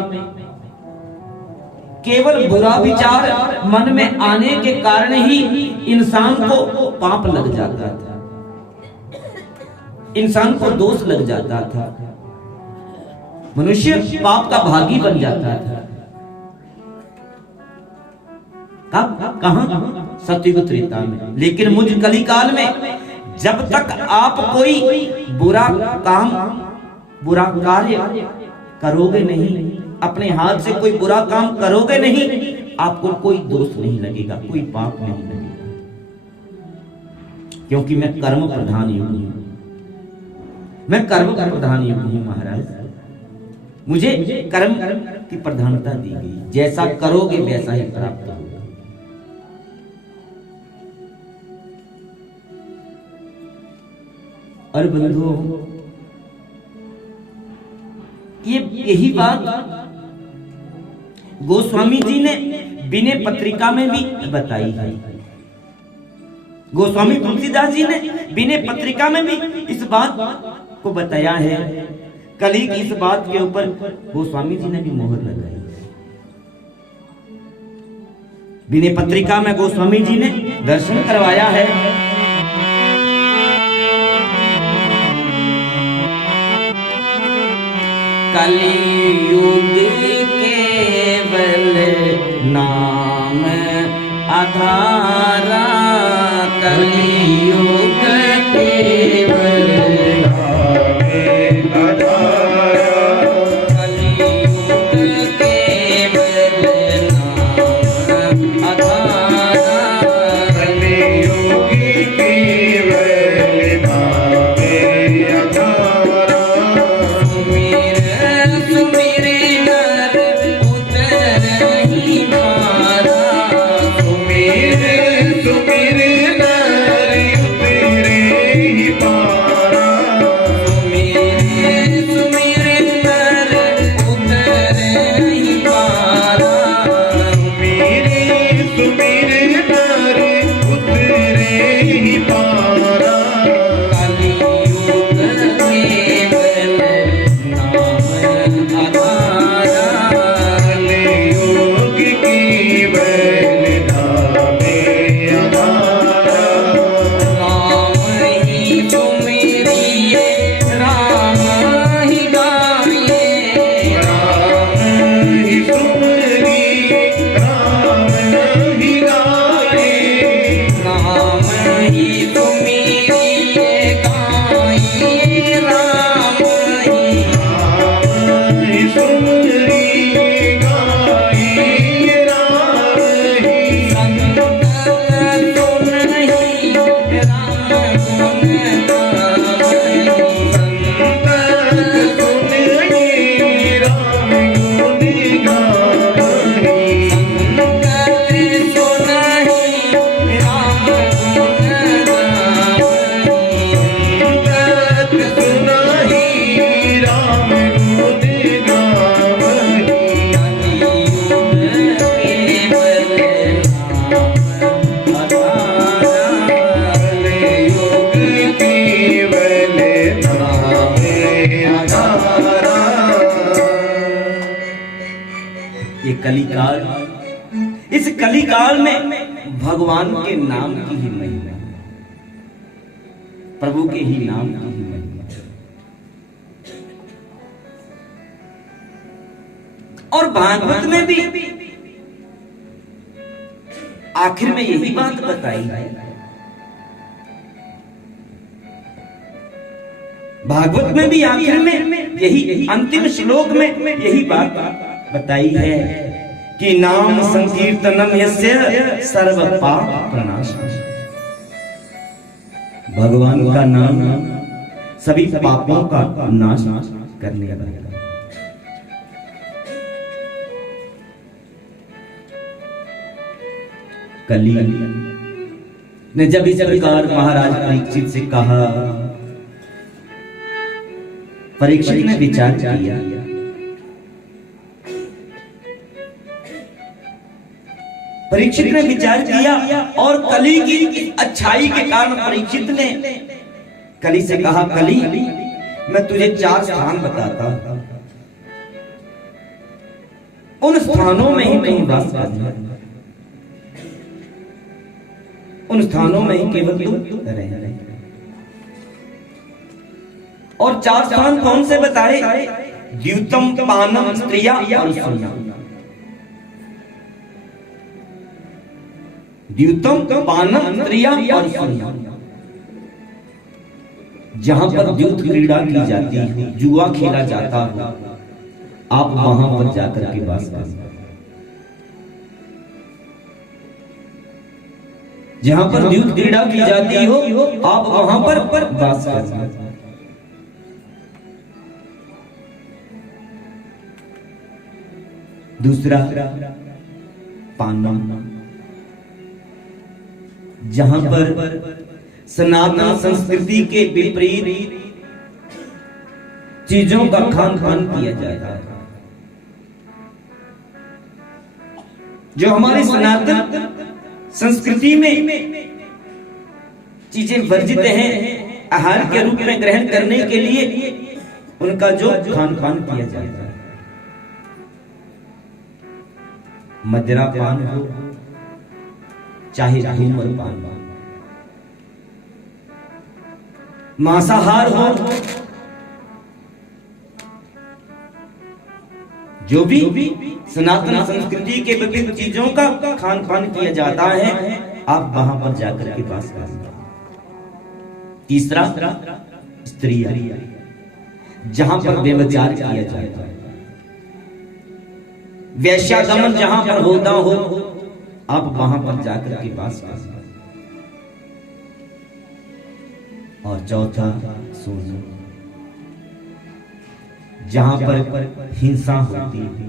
केवल बुरा विचार मन में आने के कारण ही इंसान को पाप लग जाता था, इंसान को दोष लग जाता था, मनुष्य पाप का भागी बन जाता था। कब, कहां? सतयुग त्रेता में। लेकिन मुझ कलिकाल में जब तक आप कोई बुरा काम, बुरा कार्य करोगे नहीं, अपने हाथ से कोई बुरा काम करोगे नहीं, आपको कोई दोष नहीं लगेगा, कोई पाप नहीं लगेगा, क्योंकि मैं कर्म प्रधान युग हूं, मैं कर्म का प्रधान युग हूं महाराज। मुझे कर्म की प्रधानता दी गई, जैसा करोगे वैसा ही प्राप्त होगा। और बंधुओं, यही बात गोस्वामी जी ने विनय पत्रिका में भी बताई है। गोस्वामी तुलसीदास जी ने विनय पत्रिका में भी इस बात को बताया है। कली की इस बात के ऊपर गोस्वामी जी ने भी मोहर लगाई। विनय पत्रिका में गोस्वामी जी ने दर्शन करवाया है। कलियुग केवल नाम आधारा, कलियुग केवल नाम आधारा, कलियुग केवल नाम आधारा, कलियुग केवल नाम आधारा। सुमिर नर उतरहि पारा, सुमिर नर उतरहि पारा, सुमिर नर उतरहि पारा, सुमिर नर उतरहि पारा। कलियुग केवल नाम आधारा, कलियुग केवल नाम आधारा। राम ही सुमिरिए राम ही गाइए, राम ही सुमिरिए राम ही गाइए, राम ही सुमिरिए गाइए, राम ही सुमिरिए गाइए, राम ही संत सुनहि राम गुण गावहि, संत सुनहि राम गुण गावहि, संत सुनहि राम गुण गावहि, संत सुनहि राम गुण गावहि। कलियुग केवल नाम आधारा, ये कलिकाल, इस कलिकाल में भगवान के नाम की ही महिमा, प्रभु के ही नाम की ही महिमा। और भागवत में भी आखिर में यही बात बताई है। भागवत में भी आखिर में यही अंतिम श्लोक में यही बात बताई है कि नाम संकीर्तनम यस्य सर्व पाप प्रणाशः। भगवान का नाम सभी पापों का नाश करने वाला है। कली ने जब इस प्रकार महाराज परीक्षित से कहा, परीक्षित ने विचार किया, परीक्षित ने विचार किया और कली की अच्छाई के कारण परीक्षित ने कली से कहा, कली मैं तुझे 4 स्थान बताता हूं, उन स्थानों में ही तुम वास करना, उन स्थानों में ही केवल तुम रहना। और 4 स्थान कौन से बताए? द्यूतम, पानम, स्त्रिया और सूना। द्यूतम, पानम, स्त्रिया और सूना। जहां पर द्यूत क्रीड़ा की जाती है, जुआ खेला जाता हो, आप वहां पर जाकर के वास करना। जहां पर द्यूत क्रीड़ा की जाती हो, आप वहां पर वास करना। दूसरा पानम, जहां पर सनातन संस्कृति के विपरीत चीजों का खान पान किया जाता है। जो हमारी सनातन संस्कृति में चीजें वर्जित हैं, आहार के रूप में ग्रहण करने के लिए उनका जो खान पान किया जाता है, मदिरा पान हो चाहे धूम्रपान हो, मांसाहार हो, जो भी सनातन संस्कृति के विभिन्न चीजों का खान पान किया जाता है, आप वहां पर जाकर के वास करना। तीसरा स्त्री, जहां पर व्यभिचार किया जाता है, वैश्यागमन जहां पर होता हो, आप वहां पर जाकर के वास करना। और चौथा सोना, जहां पर हिंसा होती है,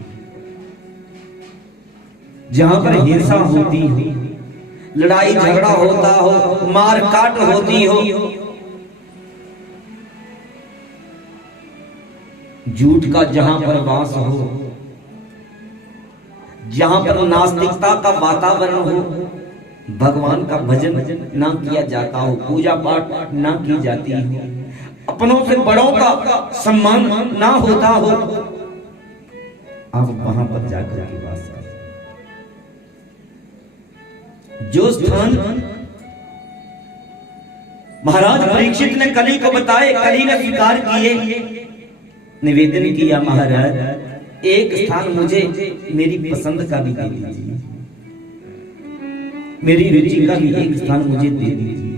जहां पर हिंसा होती हो, लड़ाई झगड़ा होता हो, मार काट होती हो, झूठ का जहां पर वास हो, जहां पर नास्तिकता का वातावरण हो, भगवान का भजन ना किया जाता हो, पूजा पाठ ना की जाती हो, अपनों से बड़ों का सम्मान ना होता हो, आप वहां पर जाकर के वास करें। जो स्थान महाराज परीक्षित ने कली को बताए, कली ने स्वीकार किए, निवेदन किया, महाराज एक स्थान मुझे मेरी पसंद का भी दे दीजिए, मेरी रुचि का भी एक स्थान मुझे दे दीजिए,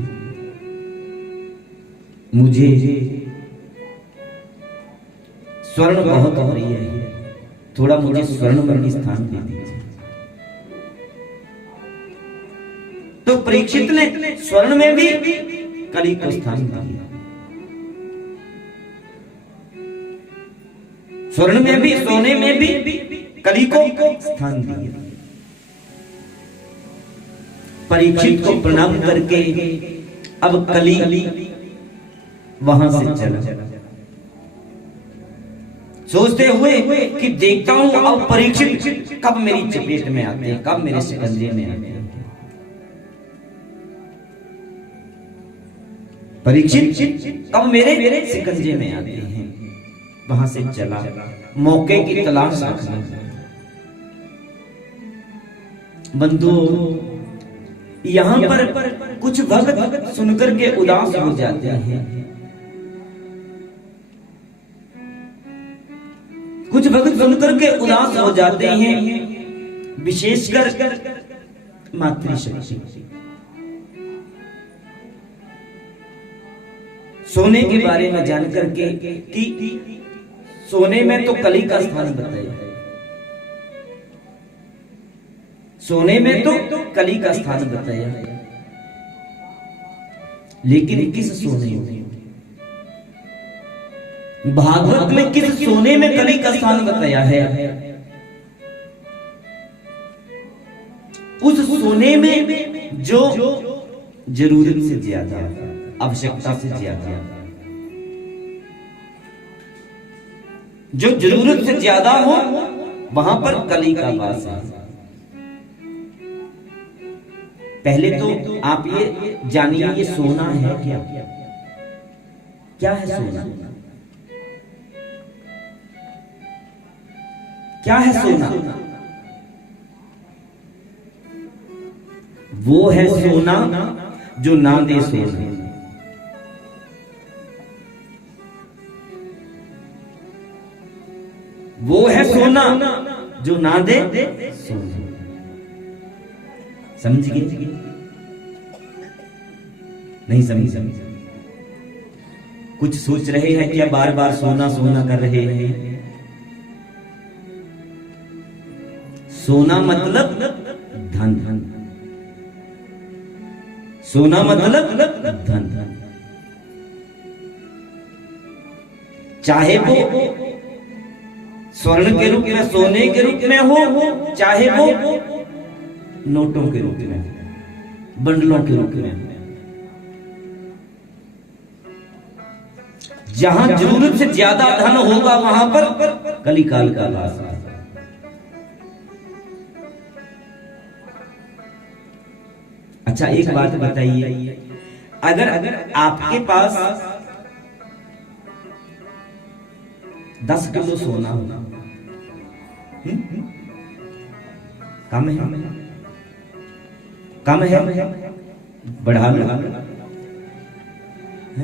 मुझे स्वर्ण बहुत हो रही है, थोड़ा मुझे स्वर्ण में भी स्थान दे दीजिए। तो परीक्षित ने स्वर्ण में भी कली को स्थान दिया, स्वर्ण में भी, सोने में भी कली को स्थान दिया। परीक्षित को प्रणाम करके अब कली वहां से चला, सोचते हुए कि देखता हूं अब परीक्षित कब मेरी चपेट में आते हैं, कब मेरे शिकंजे में आते हैं। परीक्षित कब मेरे शिकंजे में आते हैं। वहां से चला, मौके की तलाश रखना। बंधु, यहां पर कुछ भक्त सुनकर के उदास हो जाते हैं, कुछ भक्त सुनकर के उदास हो जाते हैं, विशेषकर मातृशक्ति। सोने के बारे में जानकर के कि सोने में तो कली का स्थान बताया, सोने में तो कली का स्थान बताया, लेकिन किस सोने में? भागवत में किस सोने में कली का स्थान बताया है? उस सोने में जो जरूरत से ज्यादा, आवश्यकता से ज्यादा, जो जरूरत से ज्यादा हो, वहां पर कली का वास है। पहले तो आप ये जानिए, ये सोना है क्या? क्या है सोना? क्या है सोना? वो है सोना जो ना दे सोना। वो है सोना जो ना दे सोना। समझ गए? नहीं समझ? कुछ सोच रहे हैं क्या? बार बार सोना सोना कर रहे हैं। सोना मतलब धन, सोना मतलब धन। चाहे वो स्वर्ण के रूप में, सोने के रूप में हो, चाहे वो नोटों के रूप में, बंडलों के रूप में। जहां जरूरत से ज्यादा धन होगा वहां पर कलिकाल का वास। अच्छा एक बात बताइए, अगर आपके पास 10 किलो सोना हो, कम है, कम है, बढ़ा लो,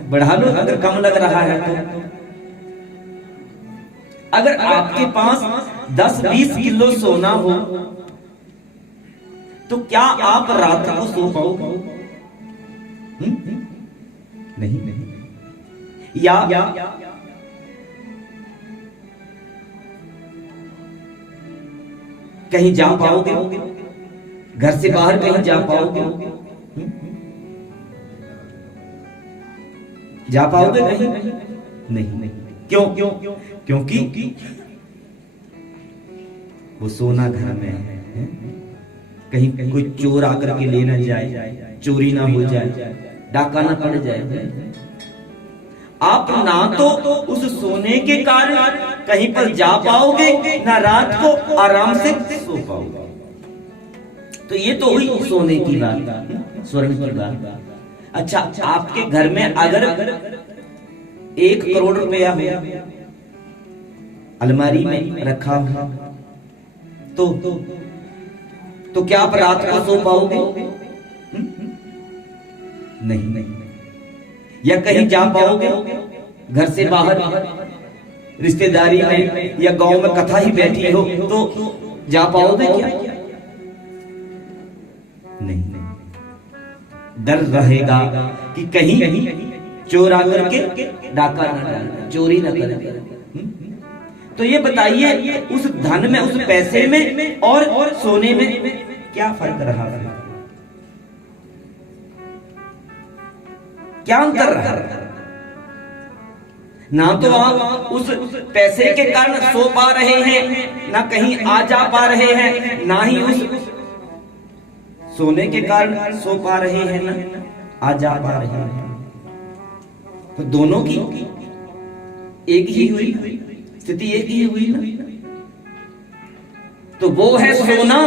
बढ़ा लो अगर कम लग रहा है तो। अगर आपके पास 10-20 किलो सोना हो तो क्या आप रात को सो पाओगे? नहीं। या कहीं जा पाओगे? घर से बाहर कहीं जा पाओगे? जा पाओगे कहीं? नहीं। क्यों? क्योंकि वो सोना घर में है। कहीं कोई चोर आकर के ले ना जाए, चोरी ना हो जाए, डाका ना पड़ जाए। आप ना तो उस सोने के कारण कहीं पर जा पाओगे, ना रात को आराम से सो पाओगे। तो ये तो हुई सोने की बात, स्वर्ण की बात। अच्छा, आपके घर में अगर 1 करोड़ रुपया अलमारी में रखा हो तो क्या आप रात को सो पाओगे? नहीं। या कहीं जा पाओगे? घर से बाहर रिश्तेदारी में या गांव में कथा ही बैठी हो तो जा पाओगे क्या? नहीं। डर रहेगा कि कहीं चोर आकर के डाका न डाले, चोरी न करे। तो ये बताइए, उस धन में, उस पैसे में और सोने में क्या फर्क रहा है? क्या अंतर रहा? ना तो आप उस पैसे के कारण सो पा रहे हैं, ना कहीं आ जा पा रहे हैं, ना ही उस सोने के कारण सो पा रहे हैं, ना आ जा पा रहे हैं। तो दोनों की एक ही हुई, स्थिति एक ही हुई ना। तो वो है सोना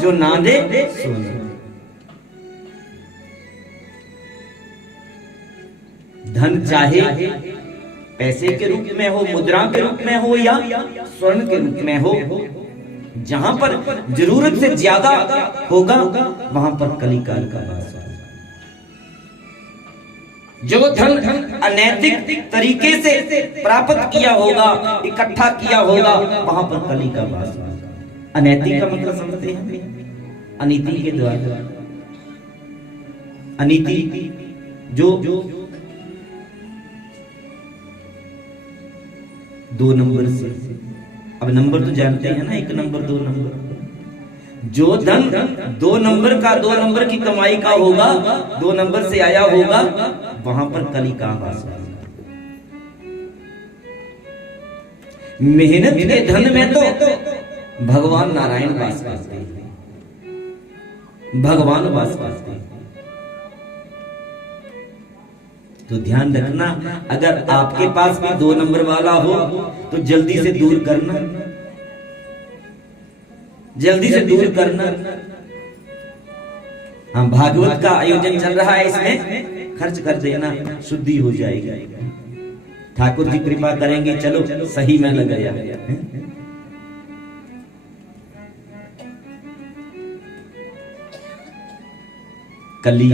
जो ना दे सोना। धन चाहे पैसे के रूप में हो, मुद्रा के रूप में हो, या स्वर्ण के रूप में हो, जहां पर जरूरत से ज्यादा होगा वहां पर कलिकाल का वास होगा। जो धन अनैतिक तरीके से प्राप्त किया होगा, इकट्ठा किया होगा, वहां पर कली का वास होगा। अनैतिक का मतलब समझते हैं? अनीति के द्वारा, अनीति जो 2 नंबर से, अब नंबर तो जानते हैं ना, 1 नंबर 2 नंबर। जो धन 2 नंबर का, 2 नंबर की कमाई का होगा, 2 नंबर से आया होगा, वहां पर कली का वास होगा। मेहनत के धन में तो भगवान नारायण वास करते हैं, भगवान वास करते हैं। तो ध्यान रखना, अगर आपके पास भी 2 नंबर वाला हो तो जल्दी से दूर करना, जल्दी से दूर करना। हाँ, भागवत का आयोजन चल रहा है, इसमें खर्च कर देना, शुद्धि हो जाएगी। ठाकुर जी कृपा करेंगे, चलो सही में लगाया। कली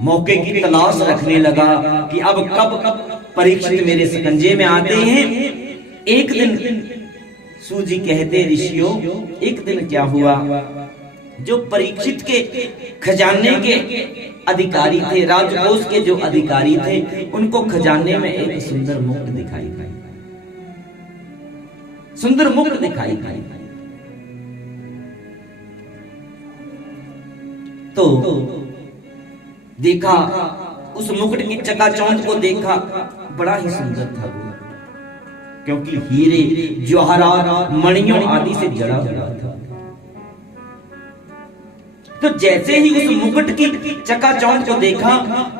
मौके की तलाश रखने लगा कि अब कब परीक्षित मेरे शिकंजे में आते हैं। एक दिन सूजी कहते ऋषियों, एक दिन क्या हुआ, जो परीक्षित के खजाने के अधिकारी थे, राजकोष के जो अधिकारी थे, उनको खजाने में एक सुंदर मुकुट दिखाई दी, सुंदर मुकुट दिखाई दी। तो देखा, उस मुकुट की चकाचौंध को देखा, बड़ा ही सुंदर था वो, क्योंकि हीरे जवाहरात मणियों आदि से जड़ा हुआ था। तो जैसे ही उस मुकुट की चकाचौंध को देखा,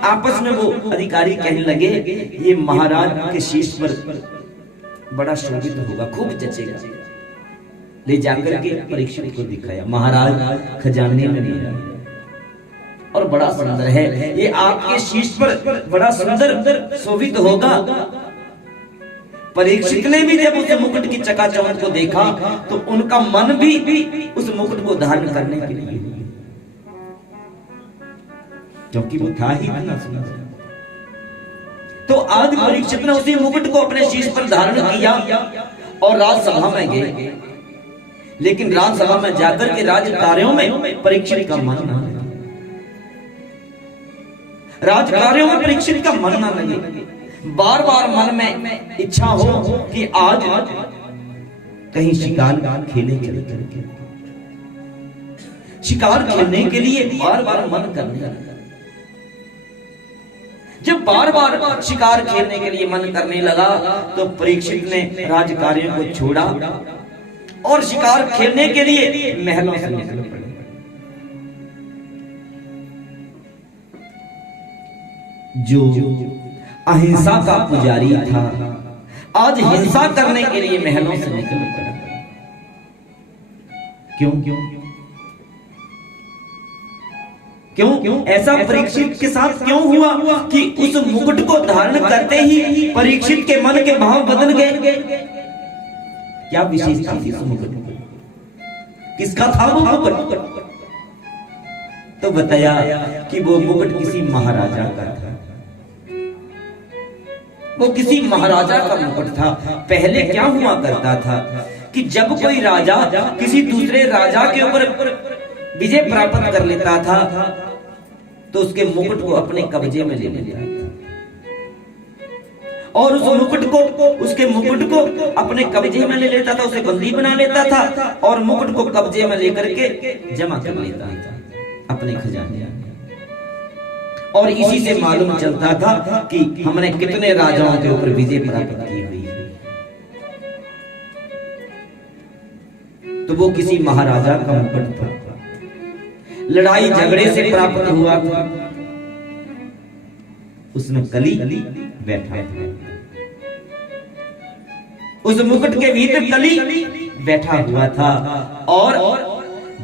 आपस में वो अधिकारी कहने लगे, ये महाराज के शीश पर बड़ा शोभित होगा, खूब जचेगा। ले जाकर के परीक्षित को दिखाया, महाराज खजाने में मेरा और बड़ा सुंदर है, ये आपके शीश पर बड़ा सुंदर शोभित होगा। परीक्षित ने भी जब उस मुकुट की चकाचौंध को देखा तो उनका मन भी उस मुकुट को धारण करने के लिए, क्योंकि वो था ही इतना सुंदर। तो आज परीक्षित ने उसी मुकुट को अपने शीश पर धारण किया और राजसभा में गए। लेकिन राजसभा में जाकर के राज कार्यों में परीक्षित का मन न लगे, राज कार्यों में परीक्षित का मन न लगे। बार बार मन में इच्छा हो कि आज कहीं शिकार खेले चले करके, शिकार खेलने के लिए बार बार मन करने लगा। जब बार बार शिकार खेलने के लिए मन करने लगा तो परीक्षित ने राज कार्यों को छोड़ा और शिकार खेलने के लिए महलों से निकल पड़े। जो अहिंसा का पुजारी था, आज हिंसा करने के लिए महलों से निकल पड़ा। क्यों क्यों क्यों क्यों ऐसा परीक्षित के साथ क्यों हुआ कि उस मुकुट को धारण करते ही परीक्षित के मन के भाव बदल गए? क्या विशेषता थी उस मुकुट में? किसका था वो मुकुट? तो बताया कि वो मुकुट किसी महाराजा का था। वो किसी महाराजा का मुकुट था। पहले क्या हुआ करता था कि जब कोई राजा किसी दूसरे राजा के ऊपर विजय प्राप्त कर लेता था तो उसके मुकुट को अपने कब्जे में ले लेता था और उस मुकुट को, उसके मुकुट को अपने कब्जे में ले लेता था, उसे बंदी बना लेता था और मुकुट को कब्जे में लेकर के जमा कर लेता था अपने खजाने में। और इसी से मालूम चलता था कि हमने कितने राजाओं के ऊपर विजय प्राप्त की हुई है। तो वो किसी महाराजा का मुकुट था, लड़ाई झगड़े से प्राप्त हुआ था। उसमें कली बैठा था, उस मुकुट के भीतर कली बैठा हुआ था। और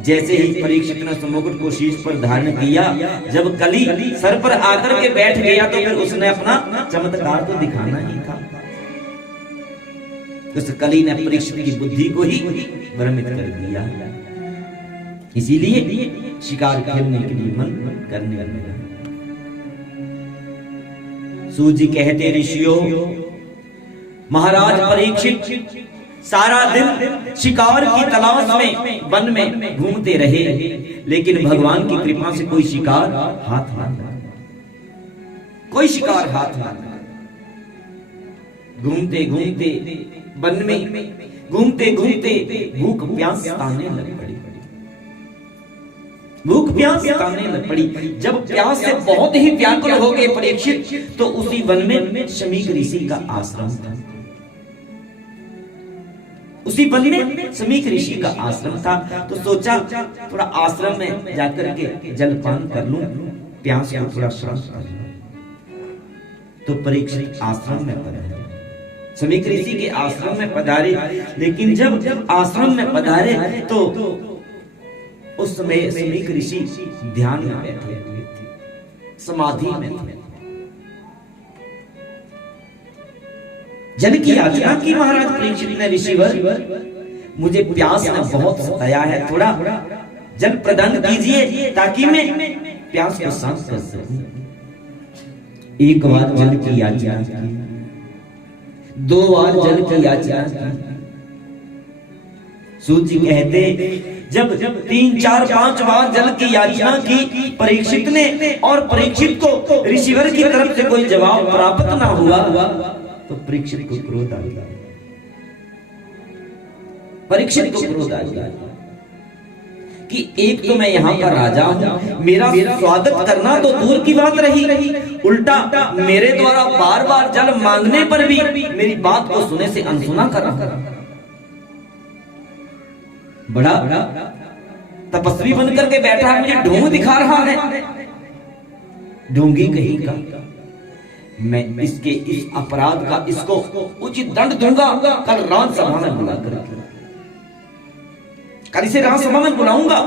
जैसे ही परीक्षित ने उस मुकुट को शीश पर धारण किया, जब कली सर पर आकर के बैठ गया तो फिर उसने अपना चमत्कार तो दिखाना ही था। उस कली ने परीक्षित की बुद्धि को ही भ्रमित कर दिया, इसीलिए शिकार खेलने के लिए मन करने लगा। सूजी कहते ऋषियों, महाराज परीक्षित सारा दिन शिकार की तलाश में वन में घूमते रहे, लेकिन भगवान की कृपा से कोई शिकार हाथ न लगा, कोई शिकार हाथ न लगा। घूमते घूमते वन में घूमते घूमते भूख प्यास ताने लग पड़ी, भूख प्यास ताने लग पड़ी। जब प्यास से बहुत ही व्याकुल हो गए परीक्षित, तो उसी वन में शमीक ऋषि का आश्रम था। उसी वन में शमीक ऋषि का आश्रम था। तो सोचा थोड़ा आश्रम में जाकर के जलपान कर लूं, प्यास को थोड़ा शांत कर लूं। तो परीक्षित आश्रम में पधारे, शमीक ऋषि के आश्रम में पधारे। लेकिन जब आश्रम में पधारे तो उस समय शमीक ऋषि ध्यान में बैठे हुए थे, समाधि में थे। जन की याचना की महाराज परीक्षित ने, ऋषिवर मुझे प्यास ने बहुत सताया है, थोड़ा जल प्रदान कीजिए ताकि मैं प्यास को शांत कर सकूं। एक बार जल की याचना की, 2 बार जल की याचना की। सूत जी कहते जब 3, 4, 5 बार जल की याचना की परीक्षित ने, और परीक्षित को ऋषिवर की तरफ से कोई जवाब प्राप्त ना हुआ, तो परीक्षित को क्रोध आ गया। परीक्षित को क्रोध आ गया कि एक तो मैं यहाँ पर राजा हूं, मेरा स्वागत करना तो दूर की बात रही, उल्टा मेरे द्वारा बार बार जल मांगने पर भी मेरी बात को सुने से अनसुना कर रहा। बड़ा तपस्वी बनकर के बैठा है, मुझे ढोंग दिखा रहा है। ढोंगी कहीं का, मैं इसके इस अपराध का इसको उचित दंड दूंगा। कल राजसभा में बुला करके, कल इसे राजसभा में बुलाऊंगा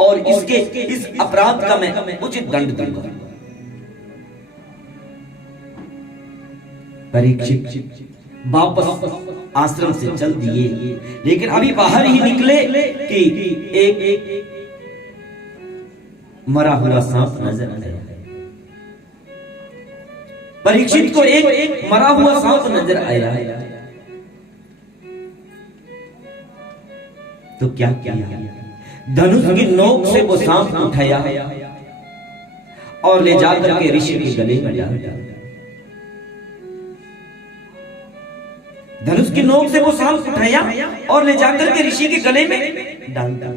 और इसके इस अपराध का मैं उचित दंड दूंगा। परीक्षित वापस आश्रम से चल दिए, लेकिन अभी बाहर ही निकले कि एक मरा हुआ सांप नजर आया। परीक्षित को एक मरा हुआ सांप नजर आया, तो क्या किया? धनुष की नोक से वो सांप उठाया और ले जाकर के ऋषि के गले में डाल दिया। धनुष की नोक से वो सांप उठाया और ले जाकर के ऋषि के गले में डाल दिया।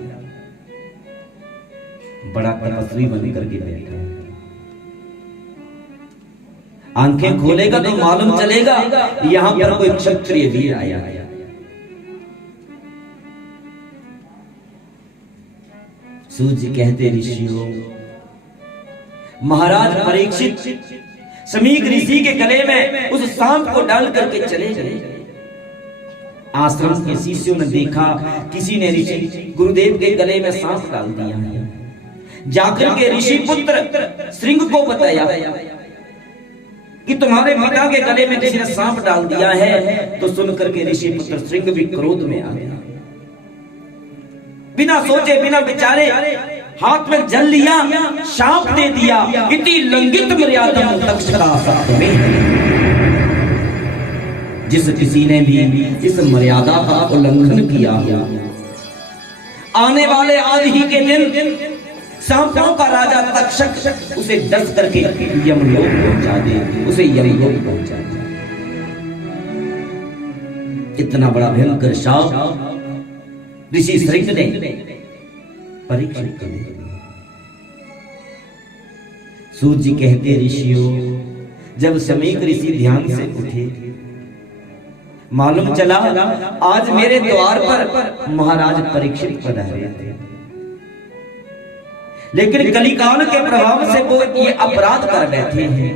बड़ा तपस्वी बन करके बैठा, आंखें खोलेगा तो मालूम चलेगा यहां पर कोई क्षत्रिय वीर आया। सूत जी कहते ऋषियों, महाराज परीक्षित समीक ऋषि के गले में उस सांप को डाल करके चले गए। आश्रम के शिष्यों ने देखा किसी ने ऋषि गुरुदेव के गले में सांप डाल दिया है। जाकर के ऋषि पुत्र श्रृंग को बताया कि तुम्हारे पिता के गले में किसी ने सांप डाल दिया है। तो सुनकर के ऋषि पुत्र श्रृंग भी क्रोध में आ गया, बिना सोचे बिना विचारे हाथ में जल लिया, शाप दे दिया। इति लंघित मर्यादा तक्षका में, जिस किसी ने भी इस मर्यादा का उल्लंघन किया, आने वाले आज ही के दिन सांपों का राजा तक्षक उसे डस करके यमलोक पहुंचा दे, उसे यमलोक पहुंचा दे। इतना बड़ा भयंकर शाप ऋषि श्रृंग ने परीक्षित कर दिया। सूत जी कहते ऋषियों, जब समीक ऋषि ध्यान से उठे, मालूम चला आज मेरे द्वार पर महाराज परीक्षित पधारे थे, लेकिन कलिकाल के प्रभाव से वो ये अपराध कर बैठे हैं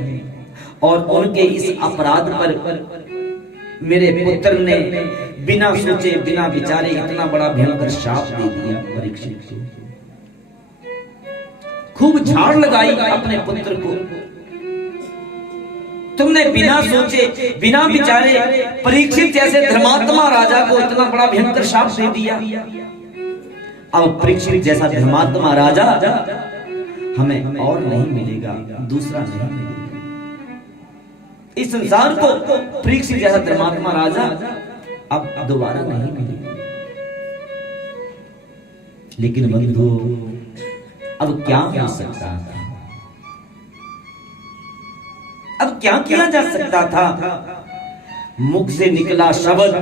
और उनके इस अपराध पर मेरे पुत्र ने बिना सोचे बिना विचारे इतना बड़ा भयंकर शाप दे दिया। परीक्षित को खूब झाड़ लगाई अपने पुत्र को। तुमने बिना सोचे बिना विचारे परीक्षित जैसे धर्मात्मा राजा को इतना बड़ा भयंकर शाप दे दिया। अब परीक्षित जैसा धर्मात्मा राजा हमें और नहीं मिलेगा, दूसरा नहीं मिलेगा। इस संसार को परीक्षित जैसा धर्मात्मा राजा अब दोबारा नहीं मिलेगा। लेकिन बंधु, अब क्या हो सकता था? अब क्या किया जा सकता था? मुख से निकला शब्द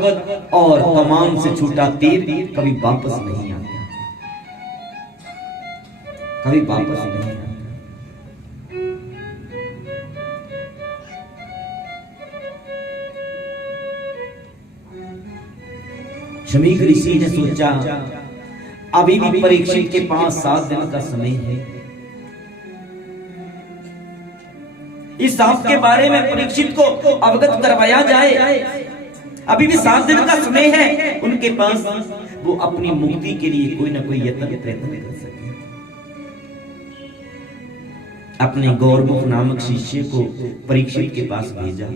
और कमान से छूटा तीर कभी वापस नहीं आता, कभी वापस नहीं आता। शमीक ऋषि ने सोचा अभी भी परीक्षित के पास 7 दिन का समय है। इस सांप के बारे में परीक्षित को अवगत करवाया जाए। अभी भी 7 दिन का समय है उनके पास, वो अपनी मुक्ति के लिए कोई ना कोई यत्न प्रयत्न कर सके। अपने गौरमुख नामक शिष्य को परीक्षित के पास भेजा।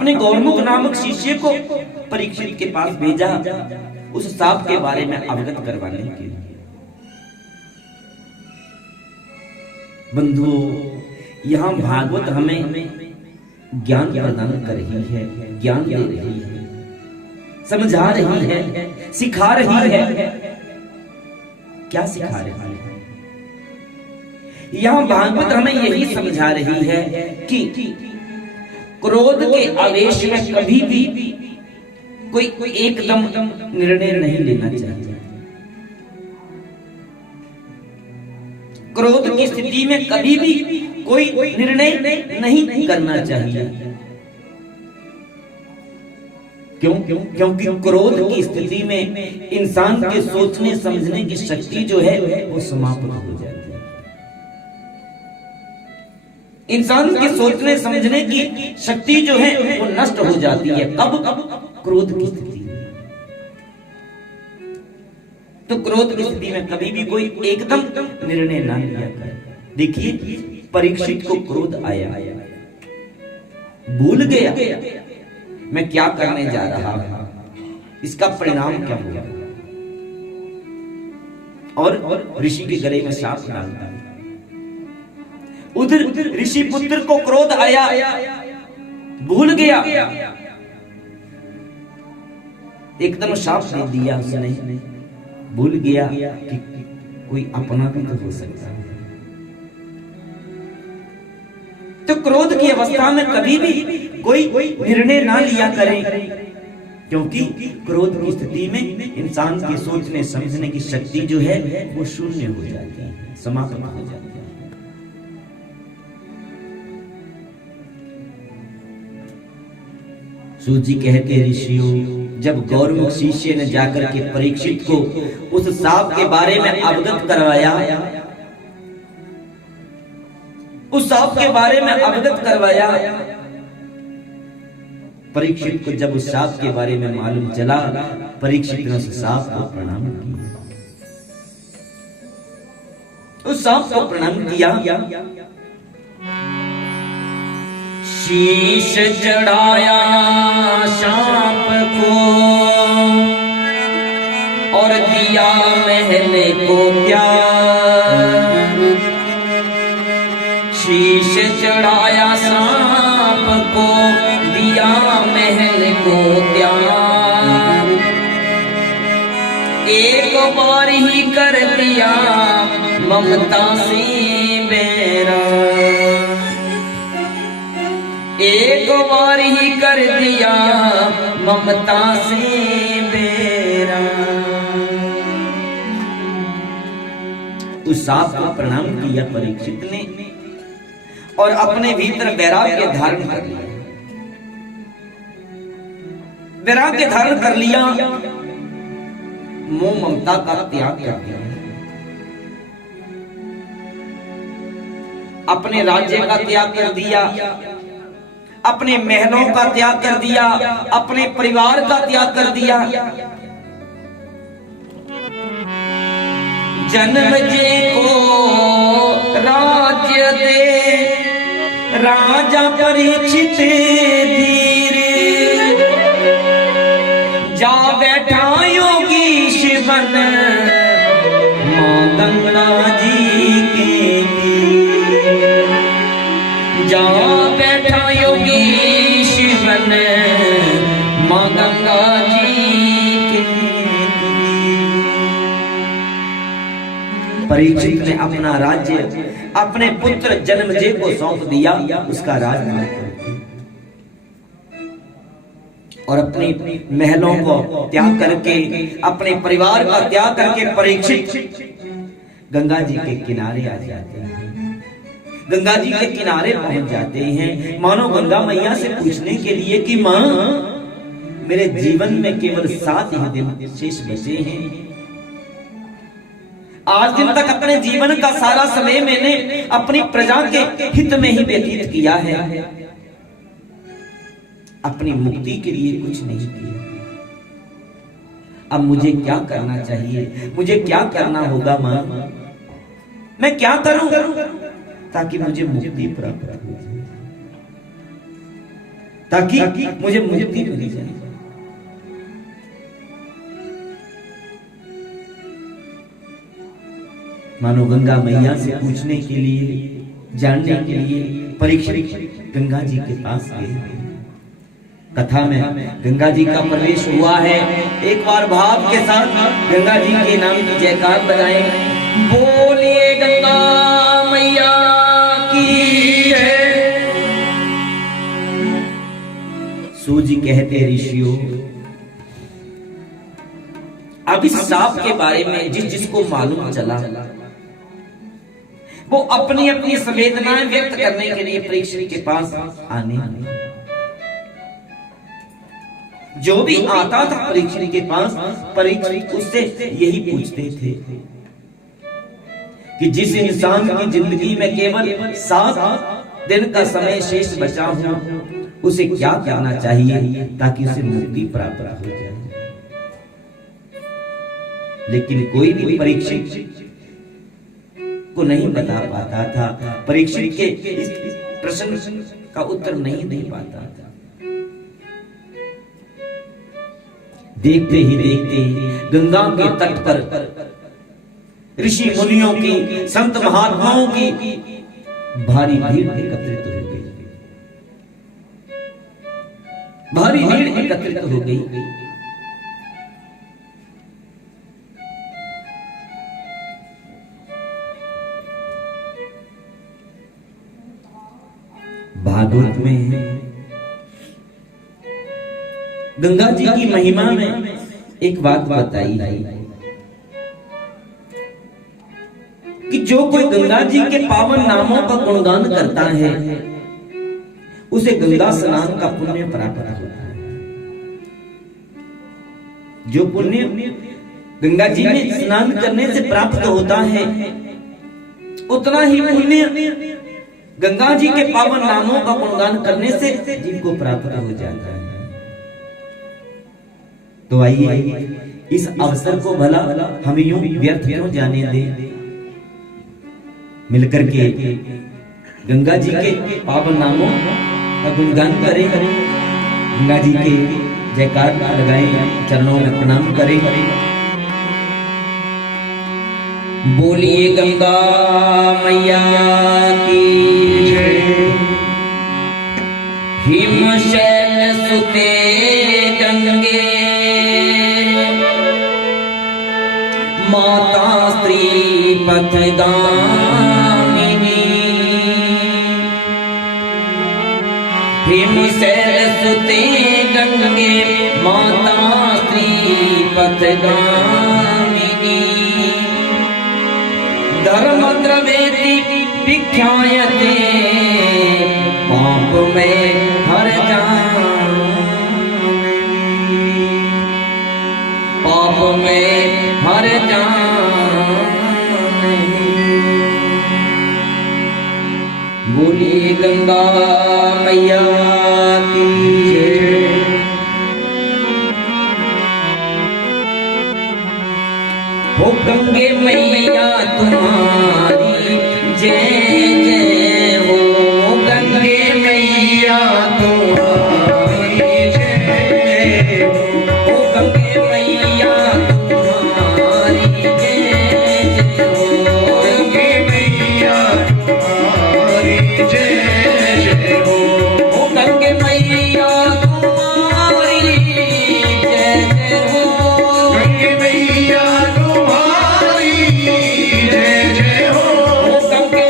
अपने गौरमुख नामक शिष्य को परीक्षित के पास भेजा उस सांप के बारे में अवगत करवाने के लिए। बंधुओं, यहां भागवत हमें ज्ञान प्रदान कर रही है, ज्ञान दे रही है, समझा रही है, सिखा रही है। क्या सिखा रही है? यहां भागवत हमें यही समझा रही है कि क्रोध के आवेश में कभी भी कोई एकदम निर्णय नहीं लेना चाहिए। क्रोध की स्थिति में कभी भी कोई निर्णय नहीं करना चाहिए। क्यों? क्योंकि क्रोध की स्थिति में इंसान के सोचने समझने की शक्ति जो है वो समाप्त हो जाती है। इंसान के सोचने समझने की शक्ति जो है वो नष्ट हो जाती है। कब? क्रोध की स्थिति में। तो क्रोध की स्थिति में कभी भी कोई एकदम निर्णय ना लिया करे। देखिए, परीक्षित को क्रोध आया, भूल गया मैं क्या करने जा रहा हूं, इसका परिणाम क्या होगा, और ऋषि के गले में सांप डाल दिया। उधर ऋषि पुत्र को क्रोध आया, भूल गया, एकदम सांप दे दिया उसने, भूल गया कि कोई अपना भी तो हो सकता है। तो क्रोध की अवस्था में कभी भी कोई निर्णय ना लिया करें, क्योंकि क्रोध की स्थिति में इंसान की सोचने समझने की शक्ति जो है वो शून्य हो जाती है, समाप्त हो जाती है। सूत जी कहते, ऋषियों, जब गौरमुख शिष्य ने जाकर के परीक्षित को उस सांप के बारे में अवगत करवाया, उस सांप के बारे में अवगत करवाया, परीक्षित को जब उस सांप के बारे में मालूम चला, परीक्षित ने उस सांप को प्रणाम किया। उस सांप को प्रणाम किया, शीश चढ़ाया सांप को और दिया महल को त्याग। शीश चढ़ाया सांप को, दिया महल को त्याग। एक बार ही कर दिया ममता से बैराग। एक बार ही कर दिया ममता से बैराग। उस सांप को प्रणाम किया परीक्षित ने और अपने भीतर वैराग्य धारण कर लिया। वैराग्य धारण कर लिया, मोह ममता का त्याग कर दिया। अपने राज्य का त्याग कर दिया, अपने महलों का त्याग कर दिया, अपने परिवार का त्याग कर दिया। जन्म जे को राज्य दे राजा परीक्षित धीरे, जा बैठा योगीश बन मां गंगा जी के तीर। जा बैठा योगीश बन मां गंगा जी के तीर। परीक्षित ने अपना राज्य अपने पुत्र जन्मजय को सौंप दिया, उसका राज और अपने महलों को त्याग करके, अपने परिवार का त्याग करके परीक्षित गंगा जी के किनारे आ जाते हैं। गंगा जी के किनारे पहुंच जाते हैं, मानो गंगा मैया से पूछने के लिए कि मां, मेरे जीवन में केवल 7 ही दिन शेष बचे हैं। आज दिन तक अपने जीवन का सारा समय मैंने अपनी प्रजा के हित में ही व्यतीत किया है, अपनी मुक्ति के लिए कुछ नहीं किया। अब मुझे क्या करना चाहिए, मुझे क्या करना होगा मां, मैं क्या करूं ताकि मुझे मुक्ति प्राप्त हो जाए। ताकि मुझे मुक्ति मिल जाए। मानो गंगा मैया से पूछने के लिए, जानने के लिए परीक्षित गंगा जी के पास गए। कथा में गंगा जी का प्रवेश हुआ है। एक बार भाव के साथ गंगा जी के नाम की जयकार लगाएं। बोलिए गंगा मैया की जय। सूजी कहते ऋषियों, अब इस सांप के बारे में जिसको मालूम चला वो अपनी अपनी संवेदनाएं व्यक्त करने के लिए परीक्षित के पास आने लगे। जो भी आता था परीक्षित के पास, परीक्षित उससे यही पूछते थे कि जिस इंसान की जिंदगी में केवल 7 दिन का समय शेष बचा हो, उसे क्या करना चाहिए ताकि उसे मुक्ति प्राप्त हो जाए। लेकिन कोई भी परीक्षित को नहीं बता पाता था, परीक्षित के इस प्रश्न का उत्तर नहीं दे पाता था। देखते ही देखते गंगा के तट पर ऋषि मुनियों की, संत महात्माओं की भारी भीड़ एकत्रित हो गई। भारी भीड़ एकत्रित हो गई। भागवत में गंगा जी की महिमा में एक बात बताई है कि जो कोई गंगा जी के पावन नामों का गुणगान करता है, उसे गंगा स्नान का पुण्य प्राप्त होता है। जो पुण्य गंगा जी में स्नान करने से प्राप्त होता है, उतना ही पुण्य गंगा जी के पावन नामों का गुणगान करने से जीव को प्राप्त हो जाता है। तो आइए इस अवसर को भला हम यूं व्यर्थ क्यों जाने दें। मिलकर के गंगा जी के पावन नामों का गुणगान करें, गंगा जी के जयकार लगाएं, चरणों में प्रणाम करें। बोलिए गंगा मैया की जय। हिमशैल सुते गंगे माता स्त्री पथगामिनी। हिमशैल सुते गंगे माता स्त्री पथगामिनी। धर्म द्रवेति विख्यायते पाप में हर जामिनी। पाप में हर जामिनी। बोलिए गंगा मैया की जय। हो गंगे मैया तुम्हारी जय जय हो। गंगे मैया तुम्हारी जय हो। गंगे मैया तुम्हारी जय जय हो। गंगे मैया तुम्हारी जय जय हो। गंगे मैया तुम्हारी जय जय हो। गंगे मैया तुम्हारी जय जय हो। गंगे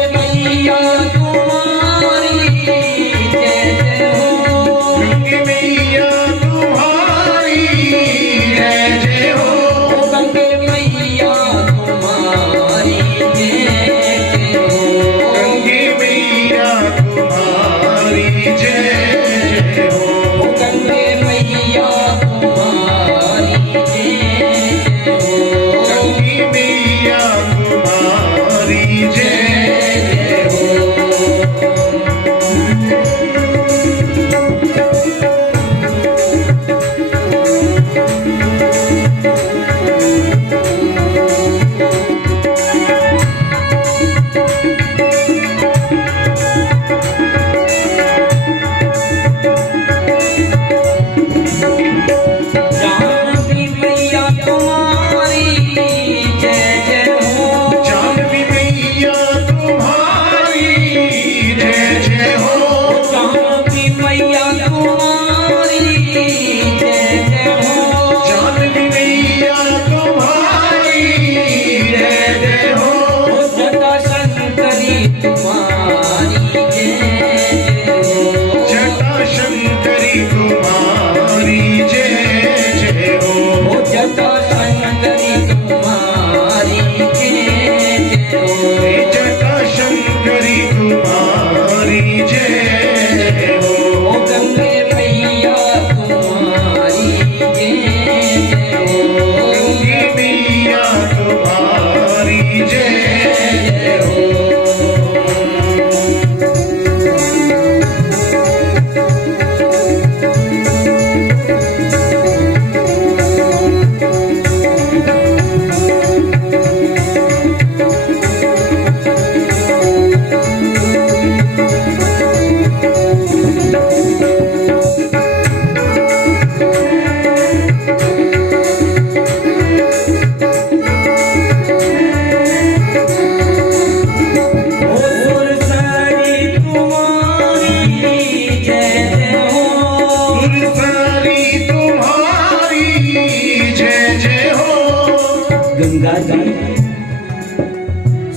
गंगा जी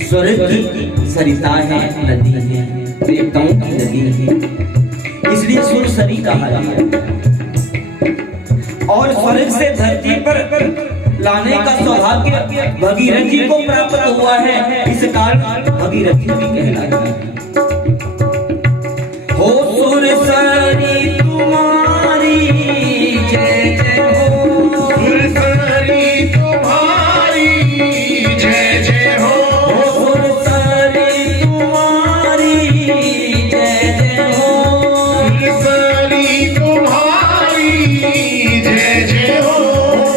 स्वर्ग की सरिता है, नदी है, देवताओं की नदी है, इसलिए सुरसरी कहा गया। और स्वर्ग से धरती पर लाने का सौभाग्य भगीरथ जी को प्राप्त हुआ है, इस कारण भगीरथी भी कहलाती है। हो सुरसरी तुम्हारी जय जय हो, सुरसरी तुम्हारी जय जय हो, सुरसरी तुम्हारी जय जय हो, सुरसरी तुम्हारी जय जय हो,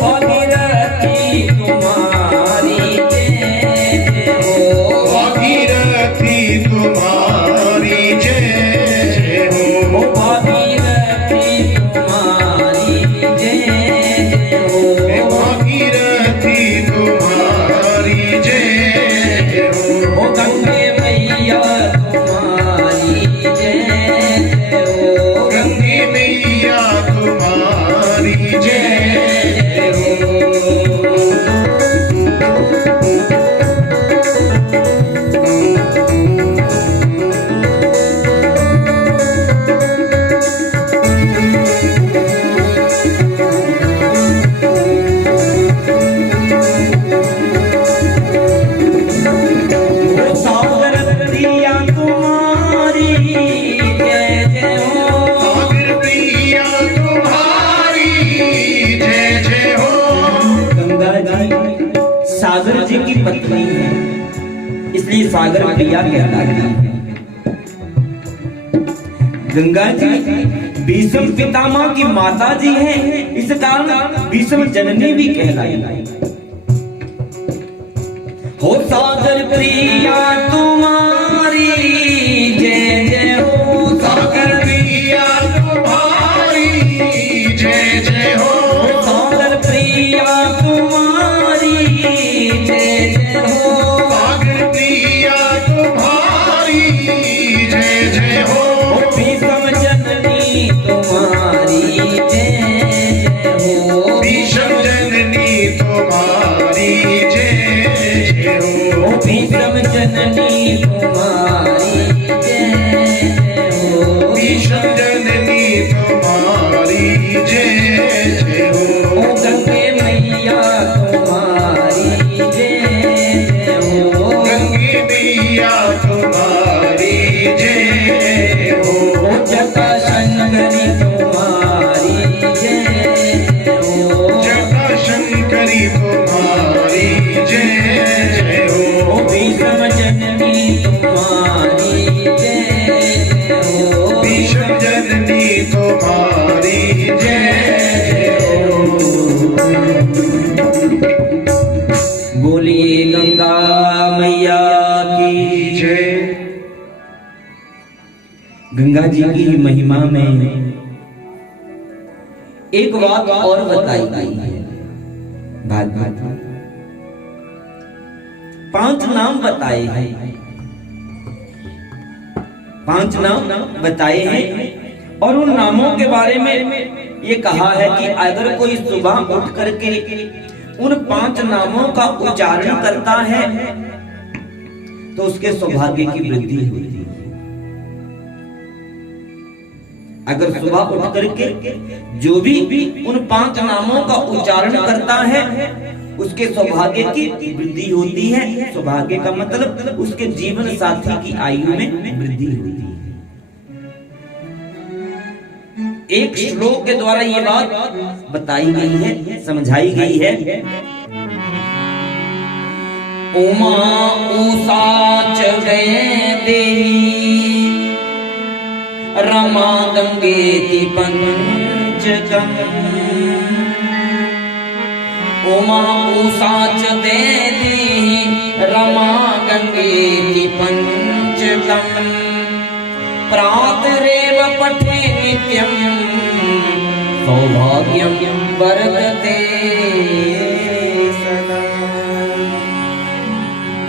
भगीरथी तुम्हारी जय जय हो, भागीरथी तुम्हारी जय जय हो, भगीरथी तुम्हारी जय जय हो, भागीरथी तुम्हारी जय जय हो, गंगे मैया तुम्हारी जय जय हो, गंगे मैया तुम्हारी जय जय हो। सागर प्रिया तुम्हारी जय जय हो, सागर प्रिया तुम्हारी जय जय हो, गंगा जी सागर जी की पत्नी है, इसलिए सागर प्रिया कहलाती है। गंगा जी भीष्म पितामह की माता जी हैं, इस कारण भीष्म जननी भी कहलाई। हो सागर प्रिया तुम्हारी जय जय हो, सागर प्रिया तुम्हारी जय जय हो, सागर प्रिया तुम्हारी जय जय हो, सागर प्रिया तुम्हारी जय जय हो, भीष्म जननी तुम्हारी जय जय हो, भीष्म जननी तुम्हारी जय जय हो, भीष्म जननी तुम्हारी जय जय हो, भीष्म जननी तुम्हारी जय जय हो, गंगे मैया तुम्हारी जय जय हो, गंगे मैया तुम्हारी जय हो, जटा शंकरी तुम्हारी जय जय हो, जटा शंकरी तुम्हारी जय जय हो, भीष्म जननी तुम्हारी जय जय हो, भीष्म जननी तुम्हारी जय जय हो। बोलिए गंगा मैया की जय। गंगा जी की महिमा में एक बात और बताई गई है। भागवत 5 नाम बताए हैं, 5 नाम बताए हैं, और उन नामों के बारे में ये कहा है कि अगर कोई सुबह उठ करके उन 5 नामों का उच्चारण करता है तो उसके सौभाग्य की वृद्धि होती है। अगर सुबह उठ करके जो भी उन 5 नामों का उच्चारण करता है उसके सौभाग्य की वृद्धि होती है। सौभाग्य का मतलब उसके जीवन साथी की आयु में वृद्धि होती है। एक श्लोक के द्वारा ये बात बताई गई है, समझाई गई है। उमा उषा च देवी रमा गंगेति पंचकम, उमा उषा च देवी रमा गंगेति पंचकम, प्रातरेव पठे नित्यं सौभाग्यं वर्धते सदा।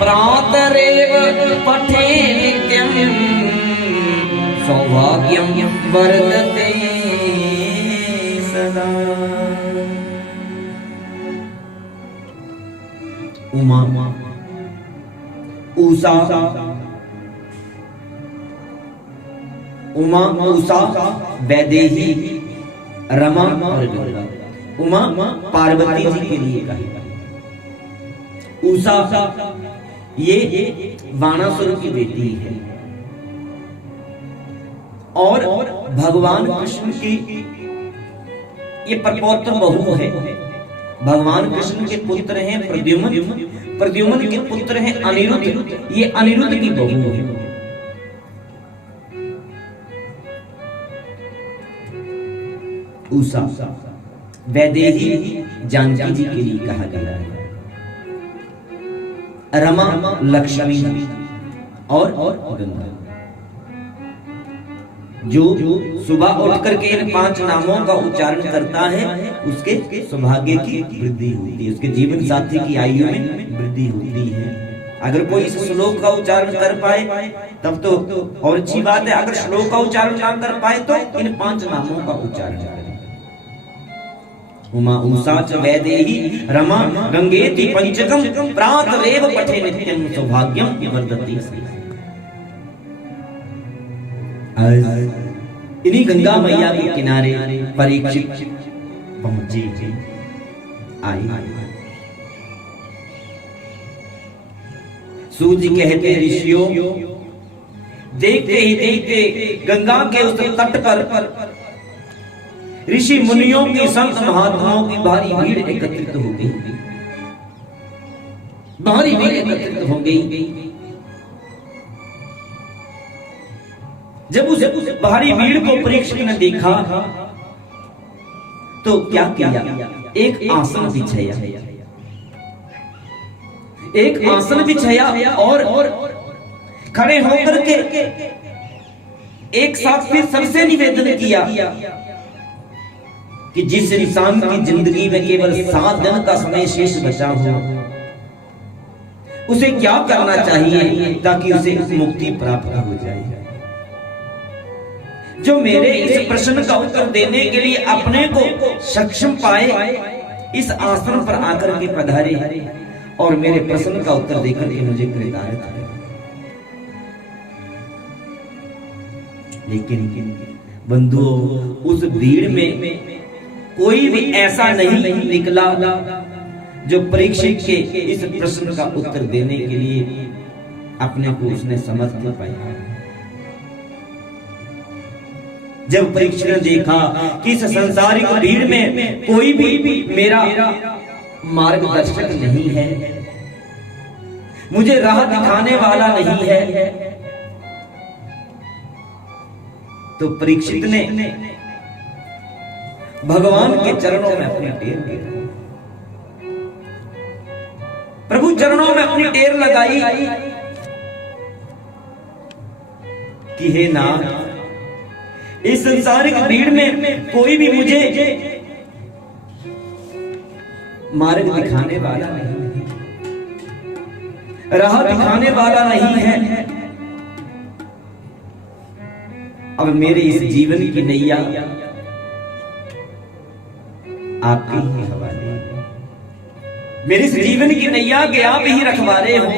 प्रातरेव पठे नित्यं सौभाग्यं वर्धते सदा। उमा, उषा, उमा, उषा, वैदेही, रमा और गंगा। उमा पार्वती जी के लिए कही, उषा ये वाणासुर की बेटी है और भगवान कृष्ण की ये परपौत्र बहू है। भगवान कृष्ण के पुत्र हैं प्रद्युम्न, प्रद्युम्न के पुत्र हैं अनिरुद्ध, ये अनिरुद्ध की बहू है। उषा, वैदेही जानकी जी के लिए कहा गया है। रमा लक्ष्मी और गंगा। जो सुबह उठ करके इन 5 नामों का उच्चारण करता है उसके सौभाग्य की वृद्धि होती है, उसके जीवन साथी की आयु में वृद्धि होती है। अगर कोई इस श्लोक का उच्चारण कर पाए तब तो और अच्छी बात है, अगर श्लोक का उच्चारण ना कर पाए तो इन 5 नामों का उच्चारण करें। उमा, उषा च वैदेही, रमा गंगेति पंचकम, प्रातरेव पठे नित्यं सौभाग्यं वर्धति। इन्हीं गंगा मैया के किनारे परीक्षित पहुंचे, आई। सूर्य कहते ऋषियों, देखते ही देखते गंगा के उस तट पर ऋषि मुनियों की, संत महात्माओं की भारी भीड़ एकत्रित हो गई, भारी भीड़ एकत्रित हो गई। जब उस भारी भीड़ को परीक्षित ने देखा तो क्या किया, एक आसन बिछाया, एक आसन बिछाया और खड़े होकर के एक साथ फिर सबसे निवेदन किया कि जिस इंसान की जिंदगी में केवल 7 दिन का समय शेष बचा हो उसे क्या करना चाहिए ताकि उसे मुक्ति प्राप्त हो जाए। जो मेरे इस प्रश्न का उत्तर देने के लिए अपने को सक्षम पाए, इस आसन पर आकर के पधारे और मेरे प्रश्न का उत्तर देकर के मुझे कृतार्थ करे। लेकिन बंधुओं, उस भीड़ में कोई भी ऐसा नहीं निकला जो परीक्षित के इस प्रश्न का उत्तर देने के लिए अपने को उसने समझ नहीं पाया। जब परीक्षित ने देखा कि इस संसारिक भीड़ में कोई भी मेरा मार्गदर्शक नहीं है, मुझे राह दिखाने वाला नहीं है, तो परीक्षित ने भगवान के चरणों में अपनी टेर लगाई, प्रभु चरणों में अपनी टेर लगाई कि हे नाथ, इस संसारिक भीड़ में कोई भी मुझे मार्ग दिखाने वाला नहीं है, राह दिखाने वाला नहीं है। अब मेरे इस जीवन की नैया आपके ही हवाले है, मेरे इस जीवन की नैया के आप ही रखवारे हो।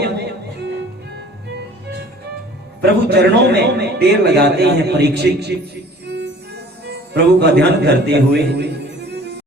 प्रभु चरणों में टेर लगाते हैं परीक्षित, प्रभु का ध्यान करते हुए